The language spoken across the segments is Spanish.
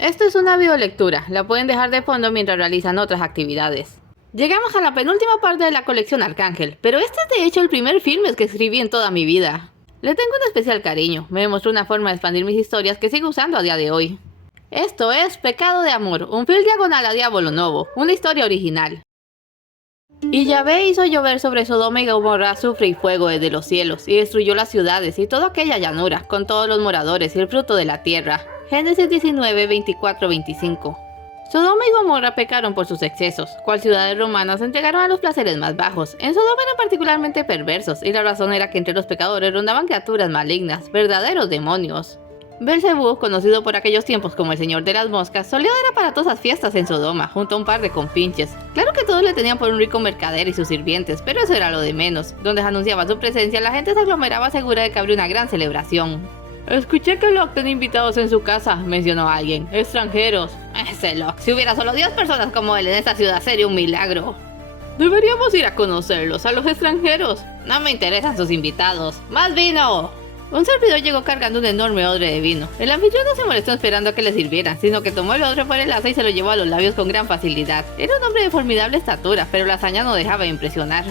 Esto es una videolectura, la pueden dejar de fondo mientras realizan otras actividades. Llegamos a la penúltima parte de la colección Arcángel, pero este es de hecho el primer filme que escribí en toda mi vida. Le tengo un especial cariño, me demostró una forma de expandir mis historias que sigo usando a día de hoy. Esto es Pecado de Amor, un film diagonal a Diablo Novo, una historia original. Y Yahvé hizo llover sobre Sodoma y Gomorra azufre y fuego desde los cielos, y destruyó las ciudades y toda aquella llanura, con todos los moradores y el fruto de la tierra. Génesis 19, 24-25. Sodoma y Gomorra pecaron por sus excesos, cual ciudades romanas se entregaron a los placeres más bajos. En Sodoma eran particularmente perversos, y la razón era que entre los pecadores rondaban criaturas malignas, verdaderos demonios. Belcebú, conocido por aquellos tiempos como el señor de las moscas, solía dar aparatosas fiestas en Sodoma, junto a un par de compinches. Claro que todos le tenían por un rico mercader y sus sirvientes, pero eso era lo de menos. Donde se anunciaba su presencia, la gente se aglomeraba segura de que habría una gran celebración. Escuché que Locke tenía invitados en su casa, mencionó alguien. Extranjeros. Ese Locke, si hubiera solo 10 personas como él en esta ciudad sería un milagro. Deberíamos ir a conocerlos, a los extranjeros. No me interesan sus invitados. ¡Más vino! Un servidor llegó cargando un enorme odre de vino. El anfitrión no se molestó esperando a que le sirvieran, sino que tomó el odre por el asa y se lo llevó a los labios con gran facilidad. Era un hombre de formidable estatura, pero la hazaña no dejaba de impresionar.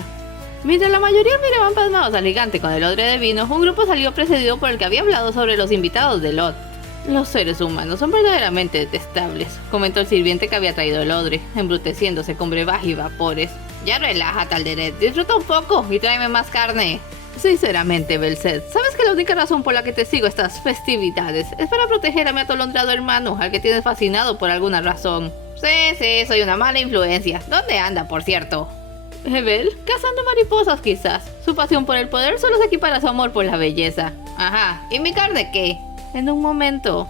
Mientras la mayoría miraban pasmados al gigante con el odre de vino, un grupo salió precedido por el que había hablado sobre los invitados de Lot. Los seres humanos son verdaderamente detestables, comentó el sirviente que había traído el odre, embruteciéndose con brebaje y vapores. Ya relájate, Alderet, disfruta un poco y tráeme más carne. Sinceramente, Belced, sabes que la única razón por la que te sigo estas festividades es para proteger a mi atolondrado hermano, al que tienes fascinado por alguna razón. Sí, soy una mala influencia. ¿Dónde anda, por cierto? Hebel, cazando mariposas quizás. Su pasión por el poder solo se equipara a su amor por la belleza. Ajá, ¿y mi carne qué? En un momento.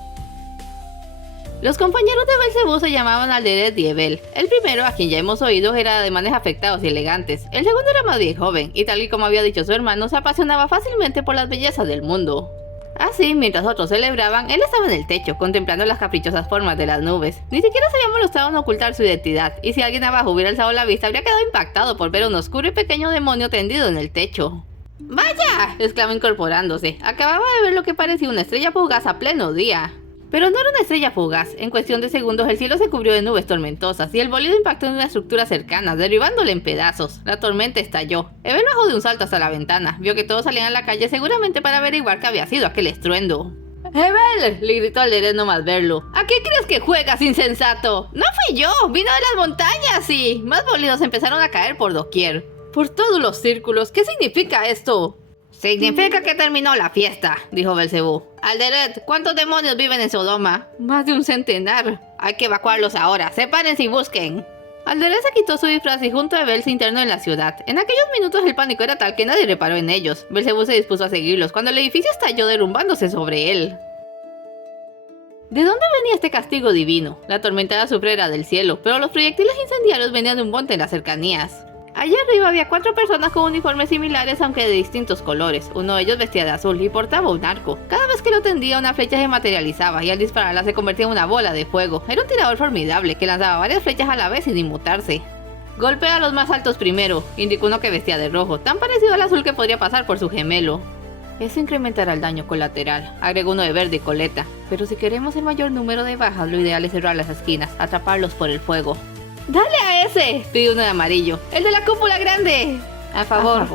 Los compañeros de Belcebú se llamaban Alderet y Hebel. El primero, a quien ya hemos oído, era de ademanes afectados y elegantes. El segundo era más bien joven, y tal y como había dicho su hermano, se apasionaba fácilmente por las bellezas del mundo. Así, mientras otros celebraban, él estaba en el techo, contemplando las caprichosas formas de las nubes. Ni siquiera se había molestado en ocultar su identidad, y si alguien abajo hubiera alzado la vista, habría quedado impactado por ver un oscuro y pequeño demonio tendido en el techo. ¡Vaya!, exclamó incorporándose. Acababa de ver lo que parecía una estrella fugaz a pleno día. Pero no era una estrella fugaz. En cuestión de segundos el cielo se cubrió de nubes tormentosas y el bólido impactó en una estructura cercana, derribándole en pedazos. La tormenta estalló. Hebel bajó de un salto hasta la ventana. Vio que todos salían a la calle seguramente para averiguar qué había sido aquel estruendo. ¡Hebel!, le gritó Alderet nomás verlo. ¿A qué crees que juegas, insensato? No fui yo, vino de las montañas y... Más bólidos empezaron a caer por doquier. Por todos los círculos. ¿Qué significa esto? Significa que terminó la fiesta, dijo Belcebú. Alderet, ¿cuántos demonios viven en Sodoma? Más de un centenar. Hay que evacuarlos ahora. Sepárense y busquen. Alderet se quitó su disfraz y junto a Hebel se internó en la ciudad. En aquellos minutos el pánico era tal que nadie reparó en ellos. Belcebú se dispuso a seguirlos cuando el edificio estalló derrumbándose sobre él. ¿De dónde venía este castigo divino? La tormenta de azufre era del cielo, pero los proyectiles incendiarios venían de un monte en las cercanías. Allá arriba había 4 personas con uniformes similares aunque de distintos colores. Uno de ellos vestía de azul y portaba un arco. Cada vez que lo tendía una flecha se materializaba y al dispararla se convertía en una bola de fuego. Era un tirador formidable que lanzaba varias flechas a la vez sin inmutarse. Golpea a los más altos primero, indicó uno que vestía de rojo, tan parecido al azul que podría pasar por su gemelo. Eso incrementará el daño colateral, agregó uno de verde y coleta. Pero si queremos el mayor número de bajas, lo ideal es cerrar las esquinas, atraparlos por el fuego. ¡Dale a ese!, pidió uno de amarillo. ¡El de la cúpula grande! A favor,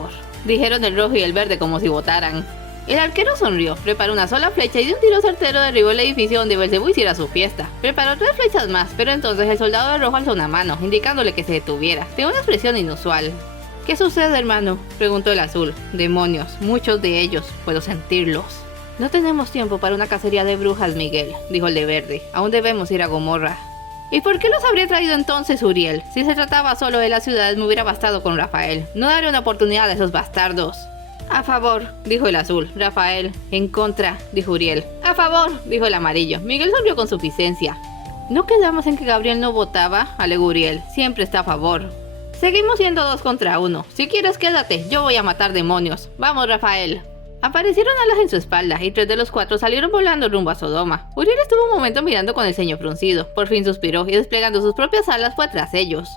dijeron el rojo y el verde como si votaran. El arquero sonrió, preparó una sola flecha y de un tiro certero derribó el edificio donde Belcebú hiciera su fiesta. Preparó 3 flechas más, pero entonces el soldado de rojo alzó una mano, indicándole que se detuviera. Tenía una expresión inusual. ¿Qué sucede, hermano?, preguntó el azul. Demonios, muchos de ellos, puedo sentirlos. No tenemos tiempo para una cacería de brujas, Miguel, dijo el de verde. Aún debemos ir a Gomorra. ¿Y por qué los habría traído entonces Uriel? Si se trataba solo de la ciudad me hubiera bastado con Rafael. No daré una oportunidad a esos bastardos. A favor, dijo el azul. Rafael. En contra, dijo Uriel. A favor, dijo el amarillo. Miguel sonrió con suficiencia. ¿No quedamos en que Gabriel no votaba?, alegó Uriel. Siempre está a favor. Seguimos siendo 2 contra 1. Si quieres quédate, yo voy a matar demonios. Vamos, Rafael. Aparecieron alas en su espalda y 3 de los 4 salieron volando rumbo a Sodoma. Uriel estuvo un momento mirando con el ceño fruncido. Por fin suspiró y desplegando sus propias alas fue tras ellos.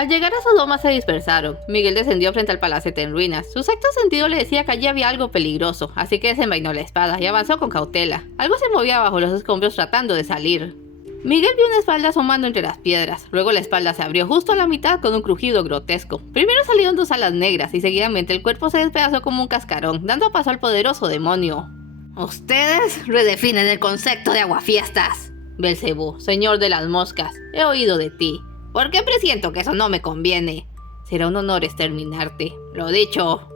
Al llegar a Sodoma se dispersaron. Miguel descendió frente al palacete en ruinas. Su sexto sentido le decía que allí había algo peligroso, así que desenvainó la espada y avanzó con cautela. Algo se movía bajo los escombros tratando de salir. Miguel vio una espalda asomando entre las piedras. Luego la espalda se abrió justo a la mitad con un crujido grotesco. Primero salieron dos alas negras y seguidamente el cuerpo se despedazó como un cascarón, dando paso al poderoso demonio. Ustedes redefinen el concepto de aguafiestas. Belcebú, señor de las moscas, he oído de ti. ¿Por qué presiento que eso no me conviene? Será un honor exterminarte. Lo dicho.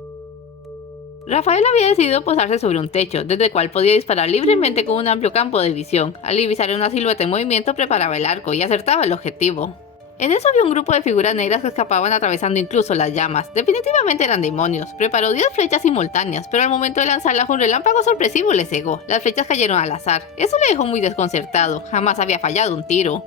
Rafael había decidido posarse sobre un techo, desde el cual podía disparar libremente con un amplio campo de visión. Al divisar una silueta en movimiento preparaba el arco y acertaba el objetivo. En eso vio un grupo de figuras negras que escapaban atravesando incluso las llamas. Definitivamente eran demonios. Preparó 10 flechas simultáneas, pero al momento de lanzarlas un relámpago sorpresivo le cegó. Las flechas cayeron al azar. Eso le dejó muy desconcertado. Jamás había fallado un tiro.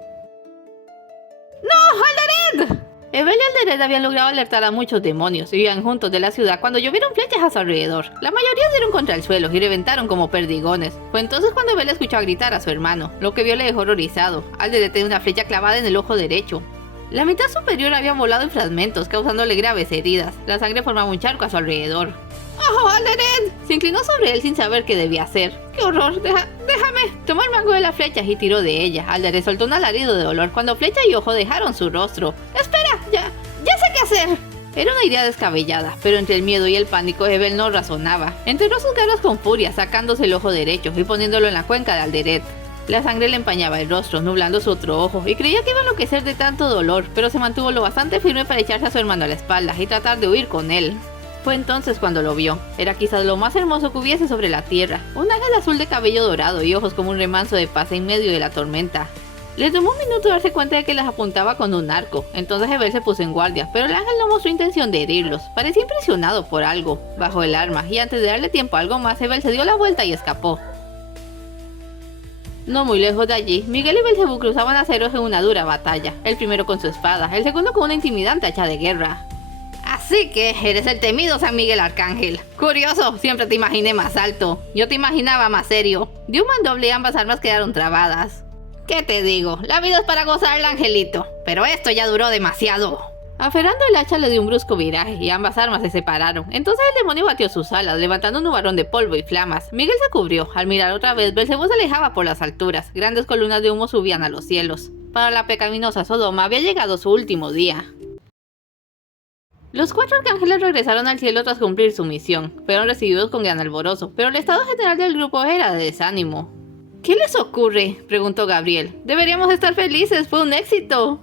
¡No, Alderete! Evel y Alderete habían logrado alertar a muchos demonios y vivían juntos de la ciudad cuando llovieron flechas a su alrededor. La mayoría dieron contra el suelo y reventaron como perdigones. Fue entonces cuando Evel escuchó gritar a su hermano. Lo que vio le dejó horrorizado. Alderete tenía una flecha clavada en el ojo derecho. La mitad superior había volado en fragmentos, causándole graves heridas. La sangre formaba un charco a su alrededor. ¡Oh, Alderete! Se inclinó sobre él sin saber qué debía hacer. ¡Qué horror! ¡Déjame! Tomó el mango de las flechas y tiró de ella. Alderete soltó un alarido de dolor cuando flecha y ojo dejaron su rostro. ¡Espera! ¡Ya sé qué hacer! Era una idea descabellada, pero entre el miedo y el pánico Evel no razonaba. Enterró sus garras con furia, sacándose el ojo derecho y poniéndolo en la cuenca de Alderete. La sangre le empañaba el rostro, nublando su otro ojo, y creía que iba a enloquecer de tanto dolor, pero se mantuvo lo bastante firme para echarse a su hermano a la espalda y tratar de huir con él. Fue entonces cuando lo vio. Era quizás lo más hermoso que hubiese sobre la tierra. Un ángel azul de cabello dorado y ojos como un remanso de paz en medio de la tormenta. Le tomó un minuto darse cuenta de que las apuntaba con un arco. Entonces Evel se puso en guardia, pero el ángel no mostró intención de herirlos. Parecía impresionado por algo. Bajó el arma y antes de darle tiempo a algo más, Evel se dio la vuelta y escapó. No muy lejos de allí, Miguel y Belcebú cruzaban aceros en una dura batalla. El primero con su espada, el segundo con una intimidante hacha de guerra. Así que eres el temido San Miguel Arcángel. Curioso, siempre te imaginé más alto. Yo te imaginaba más serio. De un mandoble ambas armas quedaron trabadas. ¿Qué te digo? La vida es para gozarla, angelito. Pero esto ya duró demasiado. Aferrando el hacha le dio un brusco viraje y ambas armas se separaron. Entonces el demonio batió sus alas, levantando un nubarrón de polvo y flamas. Miguel se cubrió. Al mirar otra vez, Belcebú se alejaba por las alturas. Grandes columnas de humo subían a los cielos. Para la pecaminosa Sodoma había llegado su último día. Los 4 arcángeles regresaron al cielo tras cumplir su misión. Fueron recibidos con gran alborozo, pero el estado general del grupo era de desánimo. ¿Qué les ocurre?, preguntó Gabriel. Deberíamos estar felices, fue un éxito.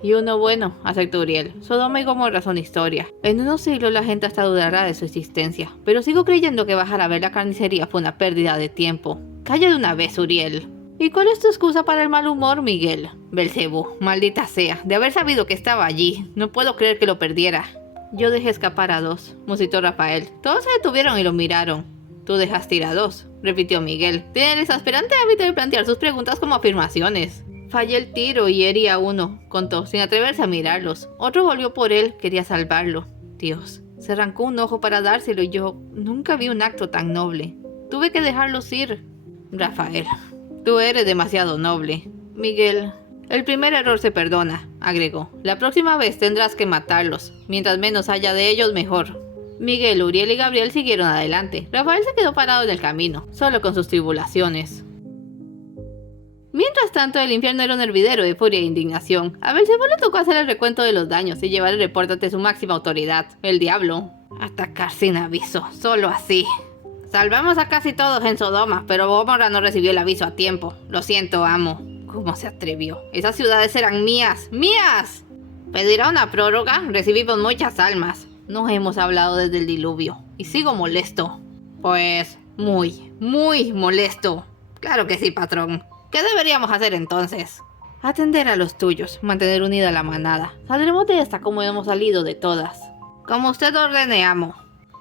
Y uno bueno, aceptó Uriel. Sodoma y Gomorra son historia. En unos siglos la gente hasta dudará de su existencia, pero sigo creyendo que bajar a ver la carnicería fue una pérdida de tiempo. Calla de una vez, Uriel. ¿Y cuál es tu excusa para el mal humor, Miguel? Belcebú, maldita sea, de haber sabido que estaba allí. No puedo creer que lo perdiera. Yo dejé escapar a 2, musitó Rafael. Todos se detuvieron y lo miraron. Tú dejaste ir a 2, repitió Miguel. Tiene el exasperante hábito de plantear sus preguntas como afirmaciones. Fallé el tiro y herí a 1, contó, sin atreverse a mirarlos. Otro volvió por él, quería salvarlo. Dios, se arrancó un ojo para dárselo y yo nunca vi un acto tan noble. Tuve que dejarlos ir. Rafael, tú eres demasiado noble. Miguel, el primer error se perdona, agregó. La próxima vez tendrás que matarlos. Mientras menos haya de ellos, mejor. Miguel, Uriel y Gabriel siguieron adelante. Rafael se quedó parado en el camino, solo con sus tribulaciones. Mientras tanto, el infierno era un hervidero de furia e indignación. A Belcebú le tocó hacer el recuento de los daños y llevar el reporte ante su máxima autoridad, el diablo. Atacar sin aviso, solo así. Salvamos a casi todos en Sodoma, pero Gomorra no recibió el aviso a tiempo. Lo siento, amo. ¿Cómo se atrevió? Esas ciudades eran mías, ¡mías! ¿Pedirá una prórroga? Recibimos muchas almas. No hemos hablado desde el diluvio, y sigo molesto. Pues, muy molesto. Claro que sí, patrón. ¿Qué deberíamos hacer entonces? Atender a los tuyos, mantener unida la manada. Saldremos de esta como hemos salido de todas. Como usted ordene, amo.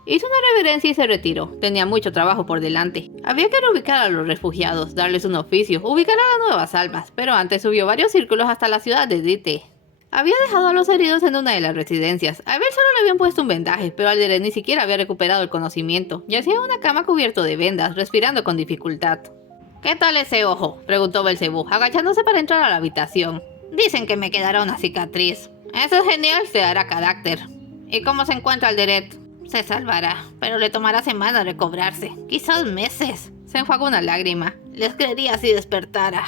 Hizo una reverencia y se retiró. Tenía mucho trabajo por delante. Había que reubicar a los refugiados, darles un oficio, ubicar a las nuevas almas, pero antes subió varios círculos hasta la ciudad de Dite. Había dejado a los heridos en una de las residencias. A Evel solo le habían puesto un vendaje, pero Alderete ni siquiera había recuperado el conocimiento. Yacía en una cama cubierto de vendas, respirando con dificultad. ¿Qué tal ese ojo?, preguntó Belcebú, agachándose para entrar a la habitación. Dicen que me quedará una cicatriz. Eso es genial, te dará carácter. ¿Y cómo se encuentra Alderet? Se salvará, pero le tomará semanas recobrarse, quizás meses. Se enjuagó una lágrima. Les creería si despertara.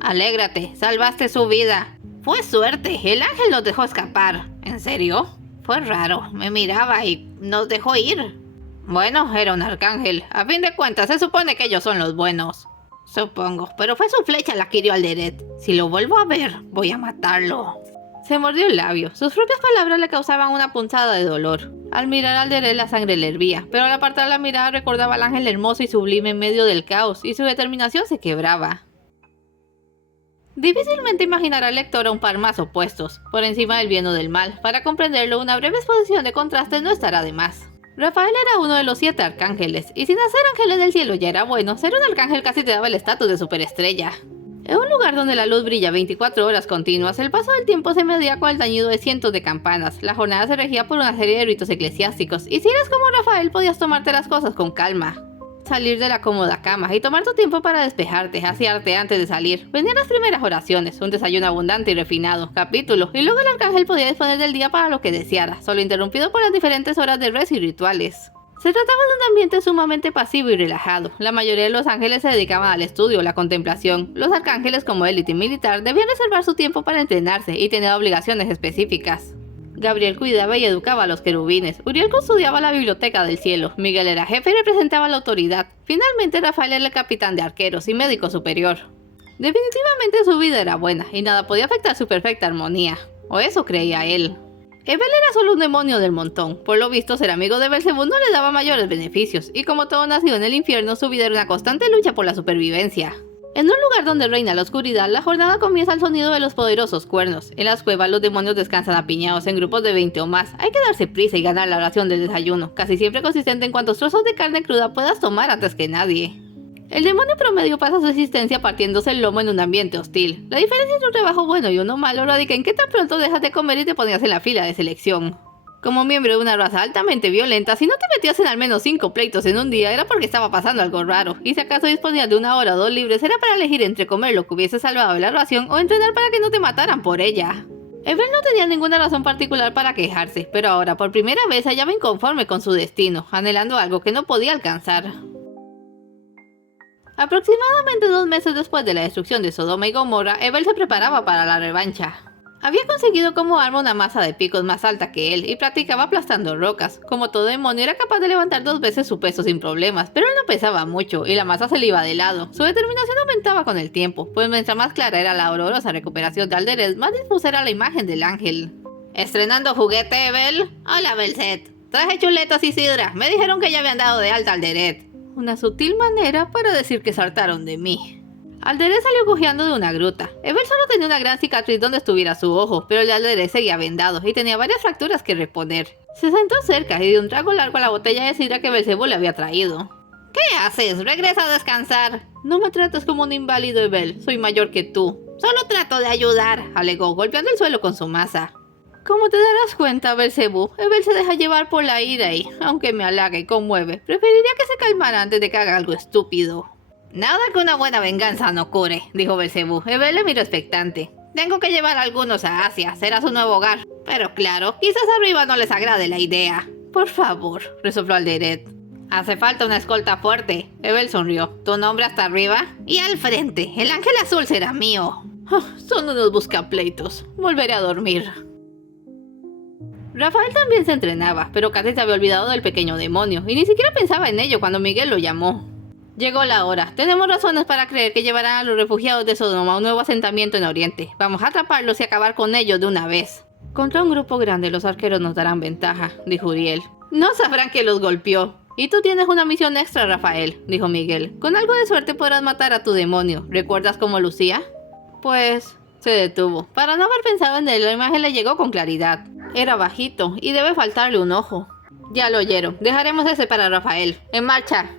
Alégrate, salvaste su vida. Fue suerte, el ángel nos dejó escapar. ¿En serio? Fue raro, me miraba y nos dejó ir. Bueno, era un arcángel. A fin de cuentas, se supone que ellos son los buenos. Supongo, pero fue su flecha la que hirió al Alderet. Si lo vuelvo a ver, voy a matarlo. Se mordió el labio. Sus propias palabras le causaban una punzada de dolor. Al mirar al Alderet la sangre le hervía, pero al apartar la mirada recordaba al ángel hermoso y sublime en medio del caos, y su determinación se quebraba. Difícilmente imaginará al lector a un par más opuestos, por encima del bien o del mal. Para comprenderlo, una breve exposición de contrastes no estará de más. Rafael era uno de los 7 arcángeles, y sin hacer ángeles del cielo ya era bueno, ser un arcángel casi te daba el estatus de superestrella. En un lugar donde la luz brilla 24 horas continuas, el paso del tiempo se medía con el tañido de cientos de campanas. La jornada se regía por una serie de ritos eclesiásticos, y si eras como Rafael podías tomarte las cosas con calma. Salir de la cómoda cama y tomar tu tiempo para despejarte, asearte antes de salir. Venían las primeras oraciones, un desayuno abundante y refinado, capítulos, y luego el arcángel podía disponer del día para lo que deseara, solo interrumpido por las diferentes horas de rest y rituales. Se trataba de un ambiente sumamente pasivo y relajado. La mayoría de los ángeles se dedicaban al estudio o la contemplación. Los arcángeles, como élite militar, debían reservar su tiempo para entrenarse y tener obligaciones específicas. Gabriel cuidaba y educaba a los querubines. Uriel custodiaba la biblioteca del cielo. Miguel era jefe y representaba la autoridad. Finalmente, Rafael era el capitán de arqueros y médico superior. Definitivamente su vida era buena y nada podía afectar su perfecta armonía. O eso creía él. Ebel era solo un demonio del montón. Por lo visto, ser amigo de Belcebú no le daba mayores beneficios, y como todo nacido en el infierno, su vida era una constante lucha por la supervivencia. En un lugar donde reina la oscuridad, la jornada comienza al sonido de los poderosos cuernos. En las cuevas los demonios descansan apiñados en grupos de 20 o más. Hay que darse prisa y ganar la oración del desayuno, casi siempre consistente en cuántos trozos de carne cruda puedas tomar antes que nadie. El demonio promedio pasa su existencia partiéndose el lomo en un ambiente hostil. La diferencia entre un trabajo bueno y uno malo radica en que tan pronto dejas de comer y te ponías en la fila de selección. Como miembro de una raza altamente violenta, si no te metías en al menos 5 pleitos en un día era porque estaba pasando algo raro, y si acaso disponías de 1 hora o 2 libres era para elegir entre comer lo que hubiese salvado de la ración o entrenar para que no te mataran por ella. Ebel no tenía ninguna razón particular para quejarse, pero ahora por primera vez se hallaba inconforme con su destino, anhelando algo que no podía alcanzar. Aproximadamente 2 meses después de la destrucción de Sodoma y Gomorra, Ebel se preparaba para la revancha. Había conseguido como arma una masa de picos más alta que él y practicaba aplastando rocas. Como todo demonio era capaz de levantar 2 veces su peso sin problemas, pero él no pesaba mucho y la masa se le iba de lado. Su determinación aumentaba con el tiempo, pues mientras más clara era la dolorosa recuperación de Alderet, más difusa era la imagen del ángel. ¿Estrenando juguete, Ebel? Hola, Belset. Traje chuletas y sidra. Me dijeron que ya habían dado de alta Alderet. Una sutil manera para decir que saltaron de mí. Alderet salió cojeando de una gruta. Ebel solo tenía una gran cicatriz donde estuviera su ojo, pero el de Alderet seguía vendado y tenía varias fracturas que reponer. Se sentó cerca y dio un trago largo a la botella de sidra que Belcebú le había traído. ¿Qué haces? Regresa a descansar. No me trates como un inválido, Ebel. Soy mayor que tú. Solo trato de ayudar, alegó, golpeando el suelo con su masa. Como te darás cuenta, Belcebú, Ebel se deja llevar por la ira y, aunque me halaga y conmueve, preferiría que se calmara antes de que haga algo estúpido. Nada que una buena venganza no cure, dijo Belcebú. Ebel le miró expectante. Tengo que llevar a algunos a Asia, será su nuevo hogar. Pero claro, quizás arriba no les agrade la idea. Por favor, resopló Alderet. Hace falta una escolta fuerte. Ebel sonrió. ¿Tu nombre hasta arriba? Y al frente, el ángel azul será mío. Oh, son unos buscapleitos. Volveré a dormir. Rafael también se entrenaba, pero casi se había olvidado del pequeño demonio, y ni siquiera pensaba en ello cuando Miguel lo llamó. Llegó la hora. Tenemos razones para creer que llevarán a los refugiados de Sodoma a un nuevo asentamiento en Oriente. Vamos a atraparlos y acabar con ellos de una vez. Contra un grupo grande los arqueros nos darán ventaja, dijo Uriel. No sabrán que los golpeó. Y tú tienes una misión extra, Rafael, dijo Miguel. Con algo de suerte podrás matar a tu demonio. ¿Recuerdas cómo lucía? Pues... se detuvo. Para no haber pensado en él, la imagen le llegó con claridad. Era bajito y debe faltarle un ojo. Ya lo oyeron. Dejaremos ese para Rafael. ¡En marcha!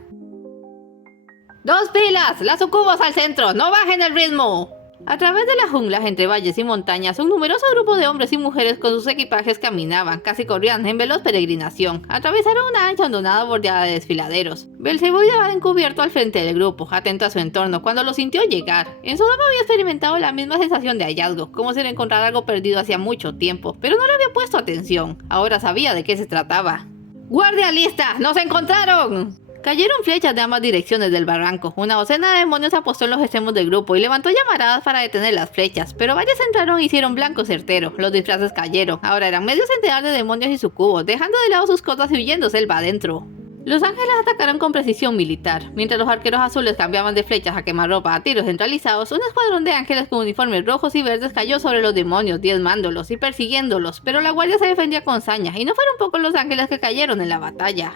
¡2 pilas! ¡Las sucubos al centro! ¡No bajen el ritmo! A través de las junglas, entre valles y montañas, un numeroso grupo de hombres y mujeres con sus equipajes caminaban, casi corrían en veloz peregrinación. Atravesaron una ancha hondonada bordeada de desfiladeros. Belcebú iba encubierto al frente del grupo, atento a su entorno, cuando lo sintió llegar. En Sodoma había experimentado la misma sensación de hallazgo, como si le encontrara algo perdido hacía mucho tiempo, pero no le había puesto atención. Ahora sabía de qué se trataba. ¡Guardia lista! ¡Nos encontraron! Cayeron flechas de ambas direcciones del barranco. Una docena de demonios se apostó en los extremos del grupo y levantó llamaradas para detener las flechas, pero varios entraron y hicieron blanco certero. Los disfraces cayeron. Ahora eran medio centenar de demonios y sucubos, dejando de lado sus cotas y huyendo selva adentro. Los ángeles atacaron con precisión militar. Mientras los arqueros azules cambiaban de flechas a quemarropa a tiros centralizados, un escuadrón de ángeles con uniformes rojos y verdes cayó sobre los demonios, diezmándolos y persiguiéndolos, pero la guardia se defendía con saña, y no fueron pocos los ángeles que cayeron en la batalla.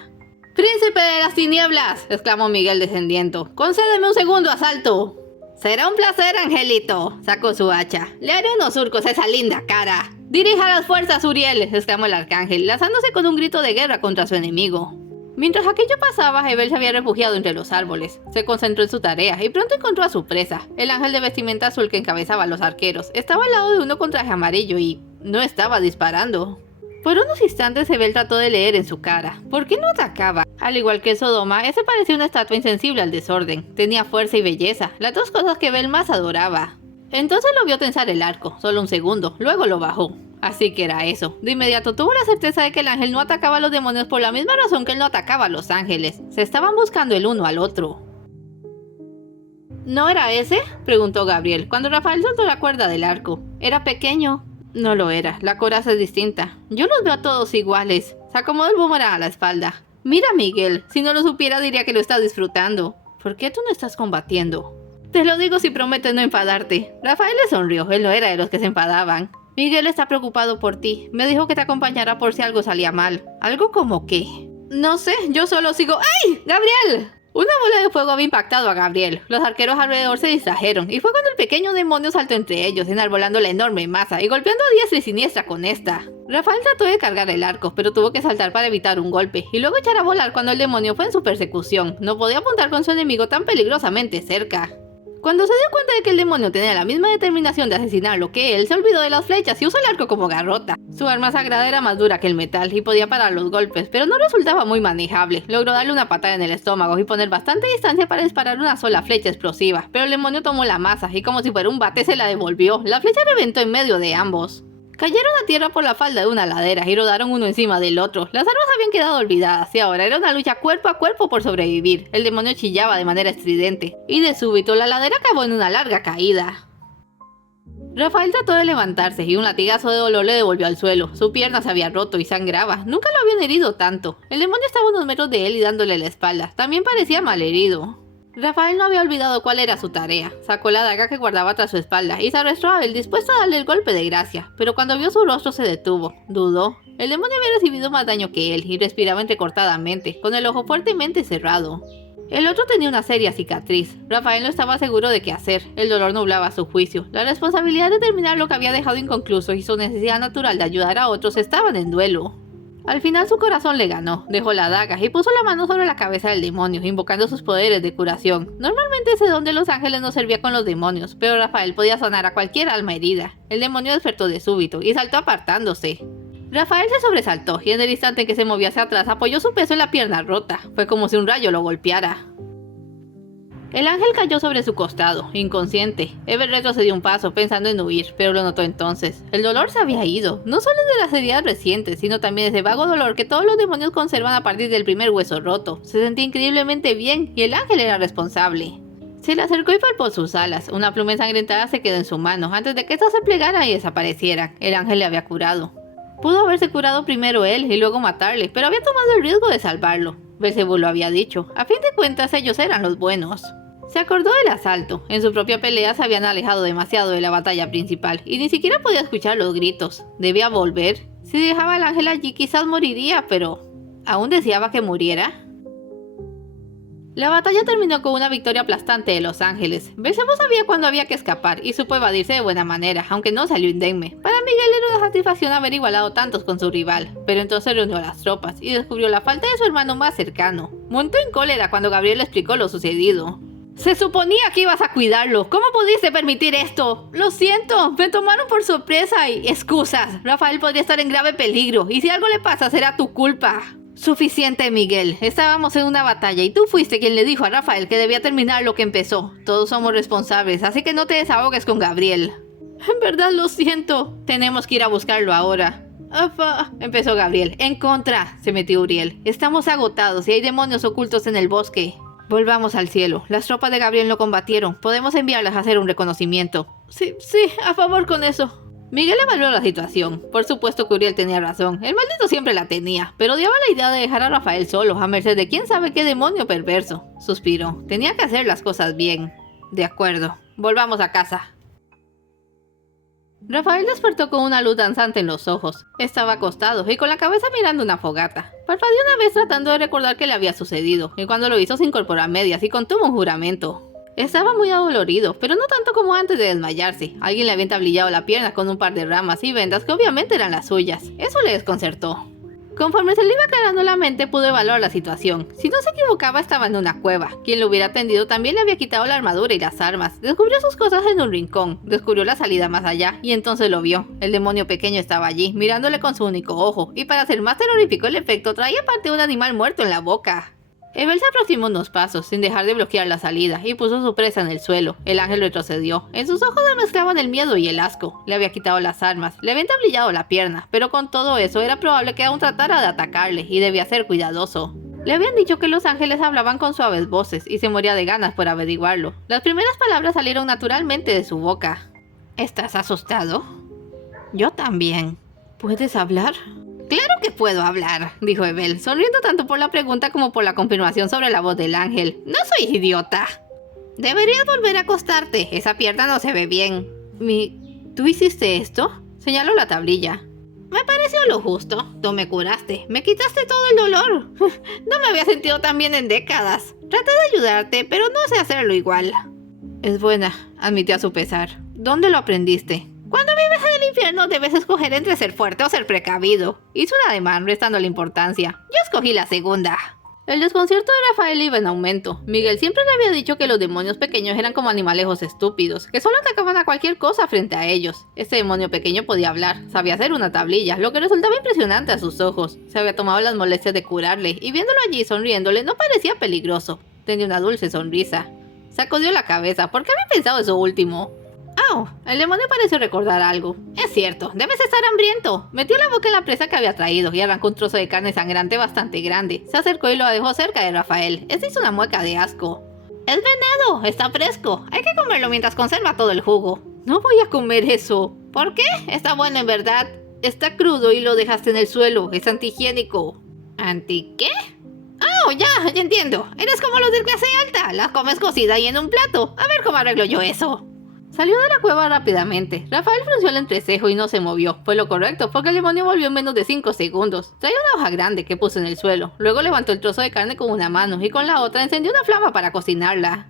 ¡Príncipe de las tinieblas!, exclamó Miguel descendiendo. ¡Concédeme un segundo asalto! Será un placer, Angelito, sacó su hacha. Le haré unos surcos a esa linda cara. Dirija las fuerzas, Uriel, exclamó el arcángel, lanzándose con un grito de guerra contra su enemigo. Mientras aquello pasaba, Hebel se había refugiado entre los árboles. Se concentró en su tarea y pronto encontró a su presa. El ángel de vestimenta azul que encabezaba a los arqueros estaba al lado de uno con traje amarillo y no estaba disparando. Por unos instantes Hebel trató de leer en su cara. ¿Por qué no atacaba? Al igual que Sodoma, ese parecía una estatua insensible al desorden. Tenía fuerza y belleza, las dos cosas que Hebel más adoraba. Entonces lo vio tensar el arco, solo un segundo, luego lo bajó. Así que era eso. De inmediato tuvo la certeza de que el ángel no atacaba a los demonios por la misma razón que él no atacaba a los ángeles. Se estaban buscando el uno al otro. ¿No era ese?, preguntó Gabriel, cuando Rafael soltó la cuerda del arco. Era pequeño. No lo era, la coraza es distinta. Yo los veo a todos iguales. Se acomodó el boomerang a la espalda. Mira, Miguel, si no lo supiera diría que lo estás disfrutando. ¿Por qué tú no estás combatiendo? Te lo digo si prometes no enfadarte. Rafael le sonrió, él no era de los que se enfadaban. Miguel está preocupado por ti. Me dijo que te acompañara por si algo salía mal. ¿Algo como qué? No sé, yo solo sigo... ¡Ay! ¡Gabriel! Una bola de fuego había impactado a Gabriel. Los arqueros alrededor se distrajeron, y fue cuando el pequeño demonio saltó entre ellos, enarbolando la enorme masa y golpeando a diestra y siniestra con esta. Rafael trató de cargar el arco, pero tuvo que saltar para evitar un golpe, y luego echar a volar cuando el demonio fue en su persecución. No podía apuntar con su enemigo tan peligrosamente cerca. Cuando se dio cuenta de que el demonio tenía la misma determinación de asesinarlo que él, se olvidó de las flechas y usó el arco como garrota. Su arma sagrada era más dura que el metal y podía parar los golpes, pero no resultaba muy manejable. Logró darle una patada en el estómago y poner bastante distancia para disparar una sola flecha explosiva, pero el demonio tomó la masa y como si fuera un bate se la devolvió. La flecha reventó en medio de ambos. Cayeron a tierra por la falda de una ladera y rodaron uno encima del otro. Las armas habían quedado olvidadas y ahora era una lucha cuerpo a cuerpo por sobrevivir. El demonio chillaba de manera estridente y de súbito la ladera acabó en una larga caída. Rafael trató de levantarse y un latigazo de dolor le devolvió al suelo. Su pierna se había roto y sangraba. Nunca lo habían herido tanto. El demonio estaba a unos metros de él y dándole la espalda. También parecía malherido. Rafael no había olvidado cuál era su tarea. Sacó la daga que guardaba tras su espalda y se arrastró a él dispuesto a darle el golpe de gracia, pero cuando vio su rostro se detuvo, dudó. El demonio había recibido más daño que él y respiraba entrecortadamente, con el ojo fuertemente cerrado. El otro tenía una seria cicatriz. Rafael no estaba seguro de qué hacer. El dolor nublaba su juicio. La responsabilidad de terminar lo que había dejado inconcluso y su necesidad natural de ayudar a otros estaban en duelo. Al final su corazón le ganó, dejó la daga y puso la mano sobre la cabeza del demonio, invocando sus poderes de curación. Normalmente ese don de los ángeles no servía con los demonios, pero Rafael podía sanar a cualquier alma herida. El demonio despertó de súbito y saltó apartándose. Rafael se sobresaltó y en el instante en que se movía hacia atrás apoyó su peso en la pierna rota. Fue como si un rayo lo golpeara. El ángel cayó sobre su costado, inconsciente. Hebel retrocedió un paso, pensando en huir, pero lo notó entonces. El dolor se había ido, no solo de las heridas recientes, sino también ese vago dolor que todos los demonios conservan a partir del primer hueso roto. Se sentía increíblemente bien, y el ángel era responsable. Se le acercó y palpó sus alas. Una pluma ensangrentada se quedó en su mano, antes de que ésta se plegara y desapareciera. El ángel le había curado. Pudo haberse curado primero él y luego matarle, pero había tomado el riesgo de salvarlo. Belcebú lo había dicho. A fin de cuentas, ellos eran los buenos. Se acordó del asalto. En su propia pelea se habían alejado demasiado de la batalla principal y ni siquiera podía escuchar los gritos. Debía volver. Si dejaba al ángel allí quizás moriría, pero... ¿aún deseaba que muriera? La batalla terminó con una victoria aplastante de los ángeles. Belcebú sabía cuándo había que escapar y supo evadirse de buena manera, aunque no salió indemne. Para Miguel era una satisfacción haber igualado tantos con su rival, pero entonces reunió a las tropas y descubrió la falta de su hermano más cercano. Montó en cólera cuando Gabriel le explicó lo sucedido. Se suponía que ibas a cuidarlo. ¿Cómo pudiste permitir esto? Lo siento, me tomaron por sorpresa y... Excusas. Rafael podría estar en grave peligro y si algo le pasa será tu culpa. Suficiente, Miguel. Estábamos en una batalla y tú fuiste quien le dijo a Rafael que debía terminar lo que empezó. Todos somos responsables, así que no te desahogues con Gabriel. En verdad lo siento. Tenemos que ir a buscarlo ahora. Empezó Gabriel. En contra, se metió Uriel. Estamos agotados y hay demonios ocultos en el bosque. Volvamos al cielo. Las tropas de Gabriel no combatieron. Podemos enviarlas a hacer un reconocimiento. Sí, a favor con eso. Miguel evaluó la situación. Por supuesto que Uriel tenía razón. El maldito siempre la tenía, pero odiaba la idea de dejar a Rafael solo, a merced de quién sabe qué demonio perverso. Suspiró. Tenía que hacer las cosas bien. De acuerdo. Volvamos a casa. Rafael despertó con una luz danzante en los ojos. Estaba acostado y con la cabeza mirando una fogata. Parpadeó una vez tratando de recordar qué le había sucedido, y cuando lo hizo se incorporó a medias y contuvo un juramento. Estaba muy adolorido, pero no tanto como antes de desmayarse. Alguien le había entablillado la pierna con un par de ramas y vendas que obviamente eran las suyas. Eso le desconcertó. Conforme se le iba aclarando la mente, pudo evaluar la situación. Si no se equivocaba, estaba en una cueva. Quien lo hubiera atendido también le había quitado la armadura y las armas. Descubrió sus cosas en un rincón. Descubrió la salida más allá y entonces lo vio. El demonio pequeño estaba allí, mirándole con su único ojo. Y para hacer más terrorífico el efecto, traía parte de un animal muerto en la boca. Evel se aproximó unos pasos, sin dejar de bloquear la salida, y puso su presa en el suelo. El ángel retrocedió. En sus ojos se mezclaban el miedo y el asco. Le había quitado las armas, le había entablillado la pierna, pero con todo eso era probable que aún tratara de atacarle, y debía ser cuidadoso. Le habían dicho que los ángeles hablaban con suaves voces, y se moría de ganas por averiguarlo. Las primeras palabras salieron naturalmente de su boca. ¿Estás asustado? Yo también. ¿Puedes hablar? Claro que puedo hablar, dijo Evel, sonriendo tanto por la pregunta como por la confirmación sobre la voz del ángel. No soy idiota. Deberías volver a acostarte, esa pierna no se ve bien. ¿Tú hiciste esto? Señaló la tablilla. Me pareció lo justo. Tú me curaste, me quitaste todo el dolor. No me había sentido tan bien en décadas. Traté de ayudarte, pero no sé hacerlo igual. Es buena, admitió a su pesar. ¿Dónde lo aprendiste? Cuando vives en el infierno debes escoger entre ser fuerte o ser precavido. Hizo un ademán restando la importancia. Yo escogí la segunda. El desconcierto de Rafael iba en aumento. Miguel siempre le había dicho que los demonios pequeños eran como animalejos estúpidos, que solo atacaban a cualquier cosa frente a ellos. Este demonio pequeño podía hablar, sabía hacer una tablilla, lo que resultaba impresionante a sus ojos. Se había tomado las molestias de curarle, y viéndolo allí sonriéndole no parecía peligroso. Tenía una dulce sonrisa. Sacudió la cabeza. ¿Por qué había pensado eso último? ¡Oh! El demonio pareció recordar algo. Es cierto, debes estar hambriento. Metió la boca en la presa que había traído y arrancó un trozo de carne sangrante bastante grande. Se acercó y lo dejó cerca de Rafael. Este hizo una mueca de asco. ¡Es venado! Está fresco. Hay que comerlo mientras conserva todo el jugo. No voy a comer eso. ¿Por qué? Está bueno en verdad. Está crudo y lo dejaste en el suelo. Es antihigiénico. ¿Anti qué? ¡Oh, ya entiendo! Eres como los de clase alta. La comes cocida y en un plato. A ver cómo arreglo yo eso. Salió de la cueva rápidamente. Rafael frunció el entrecejo y no se movió. Fue lo correcto, porque el demonio volvió en menos de 5 segundos. Traía una hoja grande que puso en el suelo. Luego levantó el trozo de carne con una mano y con la otra encendió una flama para cocinarla.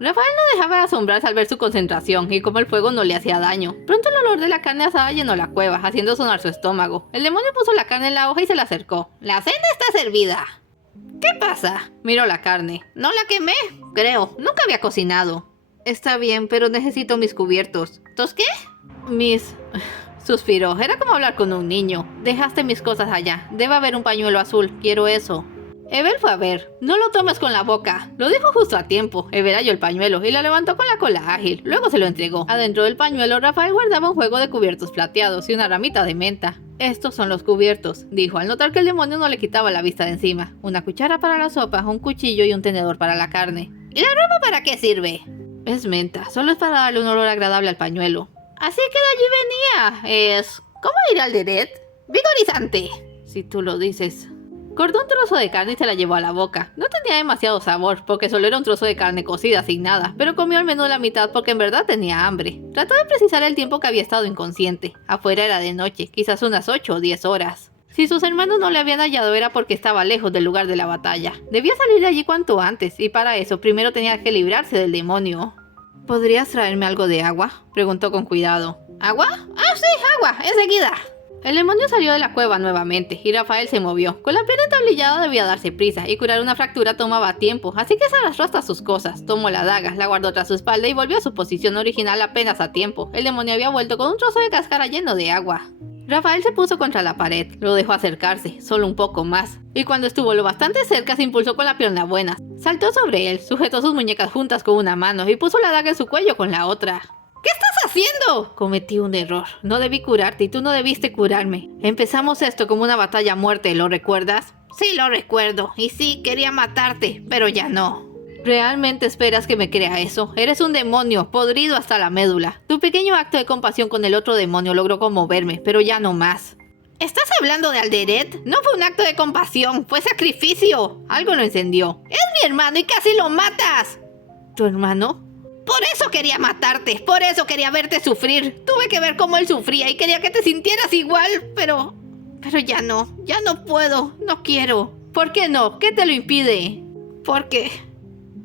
Rafael no dejaba de asombrarse al ver su concentración y como el fuego no le hacía daño. Pronto el olor de la carne asada llenó la cueva, haciendo sonar su estómago. El demonio puso la carne en la hoja y se la acercó. ¡La cena está servida! ¿Qué pasa? Miró la carne. No la quemé, creo. Nunca había cocinado. Está bien, pero necesito mis cubiertos. ¿Tos qué? Suspiró. Era como hablar con un niño. Dejaste mis cosas allá. Debe haber un pañuelo azul. Quiero eso. Evel fue a ver. No lo tomes con la boca. Lo dijo justo a tiempo. Evel halló el pañuelo y lo levantó con la cola ágil. Luego se lo entregó. Adentro del pañuelo, Rafael guardaba un juego de cubiertos plateados y una ramita de menta. Estos son los cubiertos, dijo, al notar que el demonio no le quitaba la vista de encima. Una cuchara para la sopa, un cuchillo y un tenedor para la carne. ¿Y la ropa para qué sirve? Es menta, solo es para darle un olor agradable al pañuelo. Así que de allí venía. ¿Cómo ir al Deret? Vigorizante. Si tú lo dices. Cortó un trozo de carne y se la llevó a la boca. No tenía demasiado sabor, porque solo era un trozo de carne cocida sin nada, pero comió al menos la mitad porque en verdad tenía hambre. Trató de precisar el tiempo que había estado inconsciente. Afuera era de noche, quizás unas 8 o 10 horas. Si sus hermanos no le habían hallado era porque estaba lejos del lugar de la batalla. Debía salir de allí cuanto antes, y para eso primero tenía que librarse del demonio. ¿Podrías traerme algo de agua?, preguntó con cuidado. ¿Agua? Ah, sí, agua, enseguida. El demonio salió de la cueva nuevamente y Rafael se movió. Con la pierna entablillada debía darse prisa y curar una fractura tomaba tiempo, así que se arrastró hasta sus cosas. Tomó la daga, la guardó tras su espalda y volvió a su posición original apenas a tiempo. El demonio había vuelto con un trozo de cáscara lleno de agua. Rafael se puso contra la pared, lo dejó acercarse, solo un poco más, y cuando estuvo lo bastante cerca se impulsó con la pierna buena. Saltó sobre él, sujetó sus muñecas juntas con una mano y puso la daga en su cuello con la otra. ¿Qué estás haciendo? Cometí un error. No debí curarte y tú no debiste curarme. Empezamos esto como una batalla a muerte, ¿lo recuerdas? Sí, lo recuerdo. Y sí, quería matarte, pero ya no. ¿Realmente esperas que me crea eso? Eres un demonio, podrido hasta la médula. Tu pequeño acto de compasión con el otro demonio logró conmoverme, pero ya no más. ¿Estás hablando de Alderet? No fue un acto de compasión, fue sacrificio. Algo lo encendió. Es mi hermano y casi lo matas. ¿Tu hermano? Por eso quería matarte, por eso quería verte sufrir. Tuve que ver cómo él sufría y quería que te sintieras igual, pero ya no puedo, no quiero. ¿Por qué no? ¿Qué te lo impide? Porque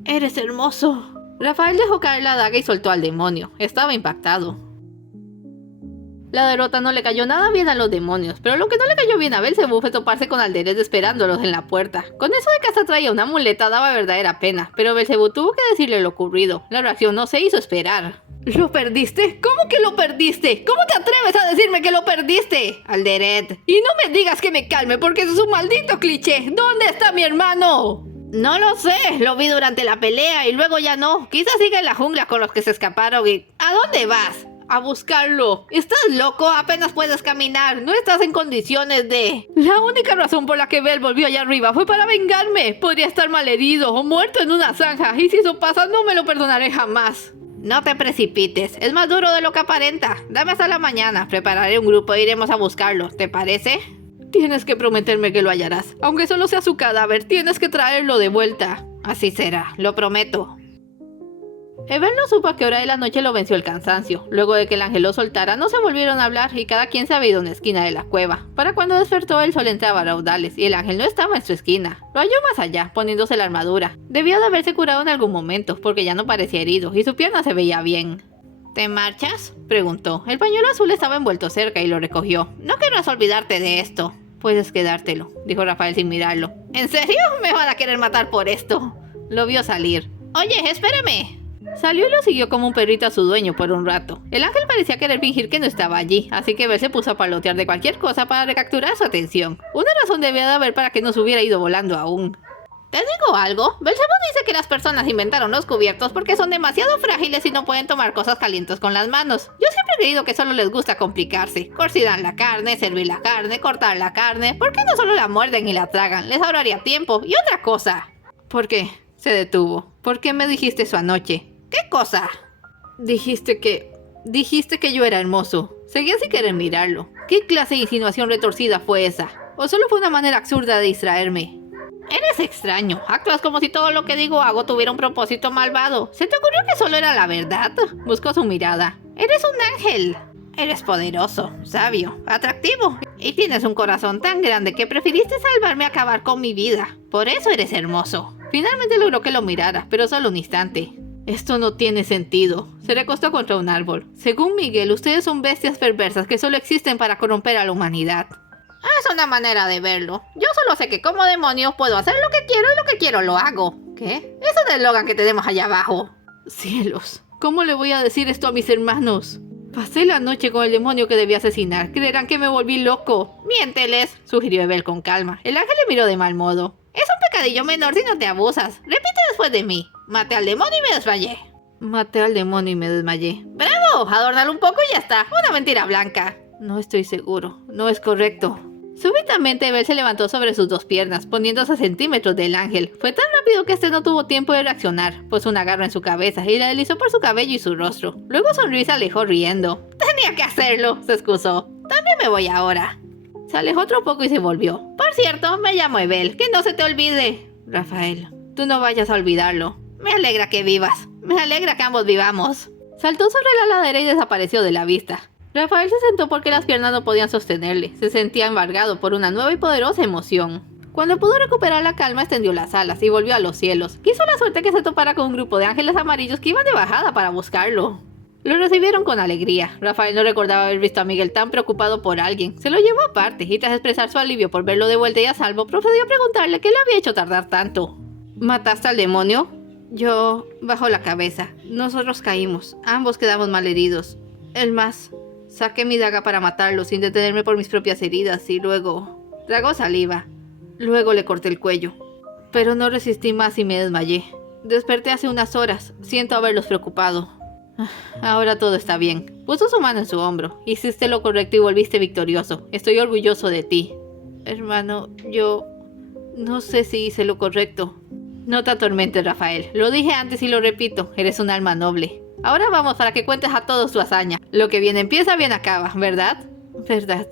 eres hermoso. Rafael dejó caer la daga y soltó al demonio. Estaba impactado. La derrota no le cayó nada bien a los demonios, pero lo que no le cayó bien a Belzebú fue toparse con Alderet esperándolos en la puerta. Con eso de que hasta traía una muleta daba verdadera pena, pero Belzebú tuvo que decirle lo ocurrido. La reacción no se hizo esperar. ¿Lo perdiste? ¿Cómo que lo perdiste? ¿Cómo te atreves a decirme que lo perdiste? Alderet. Y no me digas que me calme porque eso es un maldito cliché. ¿Dónde está mi hermano? No lo sé, lo vi durante la pelea y luego ya no. Quizás siga en la jungla con los que se escaparon y... ¿A dónde vas? A buscarlo. ¿Estás loco? Apenas puedes caminar. No estás en condiciones de... La única razón por la que Bel volvió allá arriba fue para vengarme. Podría estar malherido o muerto en una zanja. Y si eso pasa, no me lo perdonaré jamás. No te precipites. Es más duro de lo que aparenta. Dame hasta la mañana. Prepararé un grupo e iremos a buscarlo. ¿Te parece? Tienes que prometerme que lo hallarás. Aunque solo sea su cadáver, tienes que traerlo de vuelta. Así será. Lo prometo. Evel no supo a qué hora de la noche lo venció el cansancio. Luego de que el ángel lo soltara, no se volvieron a hablar y cada quien se había ido a una esquina de la cueva. Para cuando despertó, el sol entraba a raudales y el ángel no estaba en su esquina. Lo halló más allá, poniéndose la armadura. Debió de haberse curado en algún momento, porque ya no parecía herido y su pierna se veía bien. ¿Te marchas?, preguntó. El pañuelo azul estaba envuelto cerca y lo recogió. No querrás olvidarte de esto. Puedes quedártelo, dijo Rafael sin mirarlo. ¿En serio? ¿Me van a querer matar por esto? Lo vio salir. Oye, espérame. Salió y lo siguió como un perrito a su dueño por un rato. El ángel parecía querer fingir que no estaba allí, así que Bel se puso a parlotear de cualquier cosa para recapturar su atención. Una razón debía de haber para que no se hubiera ido volando aún. ¿Te digo algo? Belzebú dice que las personas inventaron los cubiertos porque son demasiado frágiles y no pueden tomar cosas calientes con las manos. Yo siempre he creído que solo les gusta complicarse. Cocinar la carne, servir la carne, cortar la carne. ¿Por qué no solo la muerden y la tragan? Les ahorraría tiempo. Y otra cosa. ¿Por qué? Se detuvo. ¿Por qué me dijiste eso anoche? ¿Qué cosa? Dijiste que yo era hermoso. Seguía sin querer mirarlo. ¿Qué clase de insinuación retorcida fue esa? ¿O solo fue una manera absurda de distraerme? Eres extraño. Actúas como si todo lo que digo o hago tuviera un propósito malvado. ¿Se te ocurrió que solo era la verdad? Buscó su mirada. Eres un ángel. Eres poderoso, sabio, atractivo. Y tienes un corazón tan grande que preferiste salvarme a acabar con mi vida. Por eso eres hermoso. Finalmente logró que lo mirara, pero solo un instante. Esto no tiene sentido. Se recostó contra un árbol. Según Miguel, ustedes son bestias perversas que solo existen para corromper a la humanidad. Es una manera de verlo. Yo solo sé que como demonio puedo hacer lo que quiero y lo que quiero lo hago. ¿Qué? Es un eslogan que tenemos allá abajo. Cielos, ¿cómo le voy a decir esto a mis hermanos? Pasé la noche con el demonio que debía asesinar. Creerán que me volví loco. Miénteles, sugirió Evel con calma. El ángel le miró de mal modo. Es un pecadillo menor si no te abusas. Repite después de mí. Maté al demonio y me desmayé. Maté al demonio y me desmayé. ¡Bravo! Adórnalo un poco y ya está. Una mentira blanca. No estoy seguro. No es correcto. Súbitamente Evel se levantó sobre sus dos piernas, poniéndose a centímetros del ángel. Fue tan rápido que este no tuvo tiempo de reaccionar. Puso una garra en su cabeza y la deslizó por su cabello y su rostro. Luego sonrió y se alejó riendo. Tenía que hacerlo, se excusó. También me voy ahora. Se alejó otro poco y se volvió. Por cierto, me llamo Evel. Que no se te olvide. Rafael, tú no vayas a olvidarlo. Me alegra que vivas. Me alegra que ambos vivamos. Saltó sobre la ladera y desapareció de la vista. Rafael se sentó porque las piernas no podían sostenerle. Se sentía embargado por una nueva y poderosa emoción. Cuando pudo recuperar la calma, extendió las alas y volvió a los cielos. Quiso la suerte que se topara con un grupo de ángeles amarillos que iban de bajada para buscarlo. Lo recibieron con alegría. Rafael no recordaba haber visto a Miguel tan preocupado por alguien. Se lo llevó aparte y tras expresar su alivio por verlo de vuelta y a salvo, procedió a preguntarle qué le había hecho tardar tanto. ¿Mataste al demonio? Yo bajó la cabeza. Nosotros caímos. Ambos quedamos malheridos. El más. Saqué mi daga para matarlo sin detenerme por mis propias heridas y luego... Tragó saliva. Luego le corté el cuello. Pero no resistí más y me desmayé. Desperté hace unas horas. Siento haberlos preocupado. Ahora todo está bien. Puso su mano en su hombro. Hiciste lo correcto y volviste victorioso. Estoy orgulloso de ti. Hermano, yo... no sé si hice lo correcto. No te atormentes, Rafael. Lo dije antes y lo repito. Eres un alma noble. Ahora vamos para que cuentes a todos tu hazaña. Lo que bien empieza, bien acaba, ¿verdad? Verdad.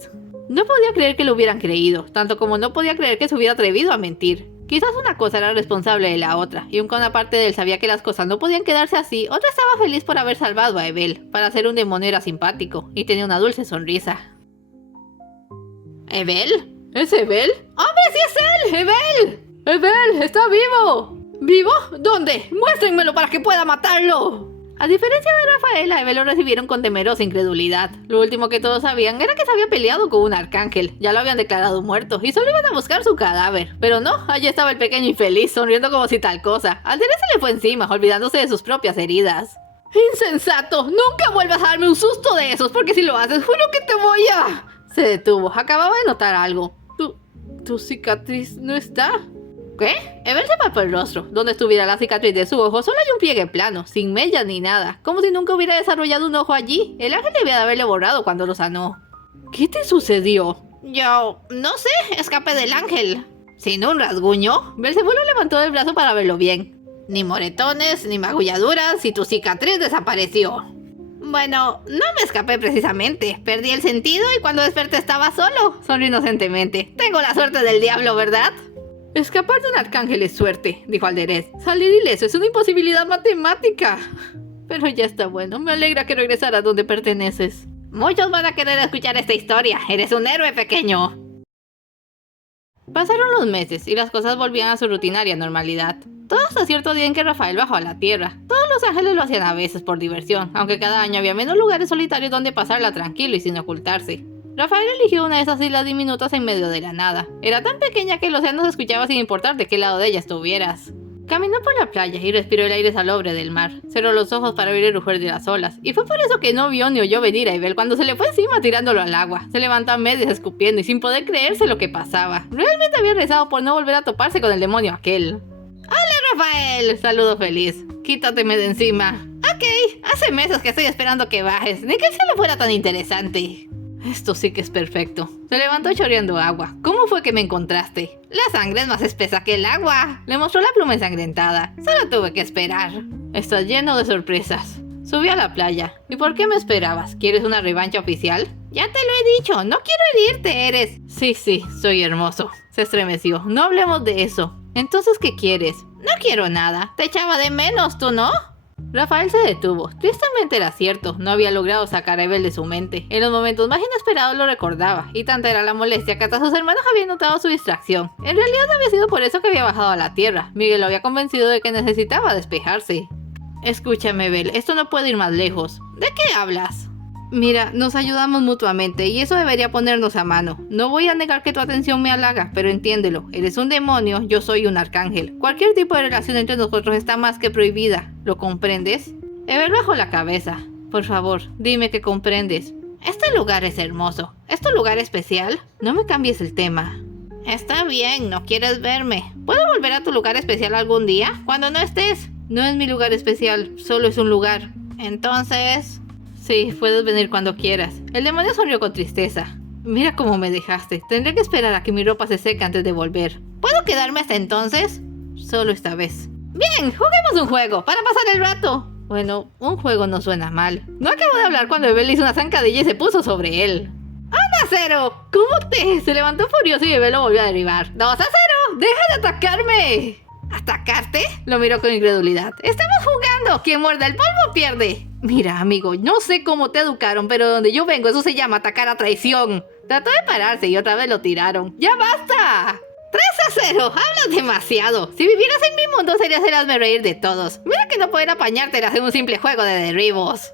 No podía creer que lo hubieran creído, tanto como no podía creer que se hubiera atrevido a mentir. Quizás una cosa era responsable de la otra, y aunque una parte de él sabía que las cosas no podían quedarse así, otra estaba feliz por haber salvado a Evel. Para ser un demonio era simpático, y tenía una dulce sonrisa. ¿Evel? ¿Es Evel? ¡Hombre, sí es él! ¡Evel! ¡Evel! ¡Está vivo! ¿Vivo? ¿Dónde? ¡Muéstrenmelo para que pueda matarlo! A diferencia de Rafael, a Evel lo recibieron con temerosa incredulidad. Lo último que todos sabían era que se había peleado con un arcángel. Ya lo habían declarado muerto y solo iban a buscar su cadáver. Pero no, allí estaba el pequeño infeliz, sonriendo como si tal cosa. Alderete se le fue encima, olvidándose de sus propias heridas. ¡Insensato! ¡Nunca vuelvas a darme un susto de esos! Porque si lo haces, juro que te voy a... Se detuvo. Acababa de notar algo. Tu cicatriz no está... ¿Qué? Evel se palpó el rostro. Donde estuviera la cicatriz de su ojo, solo hay un pliegue plano, sin mellas ni nada. Como si nunca hubiera desarrollado un ojo allí. El ángel debía de haberle borrado cuando lo sanó. ¿Qué te sucedió? Yo... no sé, escapé del ángel. ¿Sin un rasguño? Belzebú lo levantó del brazo para verlo bien. Ni moretones, ni magulladuras, y tu cicatriz desapareció. Bueno, no me escapé precisamente. Perdí el sentido y cuando desperté estaba solo. Sonrió inocentemente. Tengo la suerte del diablo, ¿verdad? Escapar de un arcángel es suerte, dijo Alderete. Salir ileso es una imposibilidad matemática. Pero ya está bueno, me alegra que regresaras donde perteneces. Muchos van a querer escuchar esta historia. Eres un héroe pequeño. Pasaron los meses y las cosas volvían a su rutinaria normalidad. Todo hasta cierto día en que Rafael bajó a la tierra. Todos los ángeles lo hacían a veces por diversión, aunque cada año había menos lugares solitarios donde pasarla tranquilo y sin ocultarse. Rafael eligió una de esas islas diminutas en medio de la nada. Era tan pequeña que el océano se escuchaba sin importar de qué lado de ella estuvieras. Caminó por la playa y respiró el aire salobre del mar. Cerró los ojos para oír el rugir de las olas. Y fue por eso que no vio ni oyó venir a Evel cuando se le fue encima tirándolo al agua. Se levantó a medias escupiendo y sin poder creerse lo que pasaba. Realmente había rezado por no volver a toparse con el demonio aquel. ¡Hola, Rafael! Saludó feliz. Quítateme de encima. Ok, hace meses que estoy esperando que bajes. Ni que el cielo fuera tan interesante. Esto sí que es perfecto. Se levantó chorreando agua. ¿Cómo fue que me encontraste? La sangre es más espesa que el agua. Le mostró la pluma ensangrentada. Solo tuve que esperar. Estás lleno de sorpresas. Subí a la playa. ¿Y por qué me esperabas? ¿Quieres una revancha oficial? Ya te lo he dicho. No quiero herirte, eres. Sí, soy hermoso. Se estremeció. No hablemos de eso. Entonces, ¿qué quieres? No quiero nada. Te echaba de menos, ¿tú no? Rafael se detuvo. Tristemente era cierto, no había logrado sacar a Evel de su mente. En los momentos más inesperados lo recordaba, y tanta era la molestia que hasta sus hermanos habían notado su distracción. En realidad había sido por eso que había bajado a la tierra. Miguel lo había convencido de que necesitaba despejarse. Escúchame, Evel, esto no puede ir más lejos. ¿De qué hablas? Mira, nos ayudamos mutuamente y eso debería ponernos a mano. No voy a negar que tu atención me halaga, pero entiéndelo. Eres un demonio, yo soy un arcángel. Cualquier tipo de relación entre nosotros está más que prohibida. ¿Lo comprendes? Evel bajó la cabeza. Por favor, dime que comprendes. Este lugar es hermoso. ¿Es tu lugar especial? No me cambies el tema. Está bien, no quieres verme. ¿Puedo volver a tu lugar especial algún día? Cuando no estés. No es mi lugar especial, solo es un lugar. Entonces... Sí, puedes venir cuando quieras. El demonio sonrió con tristeza. Mira cómo me dejaste. Tendré que esperar a que mi ropa se seque antes de volver. ¿Puedo quedarme hasta entonces? Solo esta vez. Bien, juguemos un juego para pasar el rato. Bueno, un juego no suena mal. No acabo de hablar cuando Evel hizo una zancadilla y se puso sobre él. ¡Anda, Cero! ¿Cómo te...? Se levantó furioso y Evel lo volvió a derribar. ¡2-0! ¡Deja de atacarme! ¿Atacarte? Lo miró con incredulidad. ¡Estamos jugando! Quien muerde el polvo pierde. Mira, amigo, no sé cómo te educaron, pero donde yo vengo eso se llama atacar a traición. Trató de pararse y otra vez lo tiraron. ¡Ya basta! 3-0, hablas demasiado. Si vivieras en mi mundo serías el hazme reír de todos. Mira que no poder apañarte era hacer un simple juego de derribos.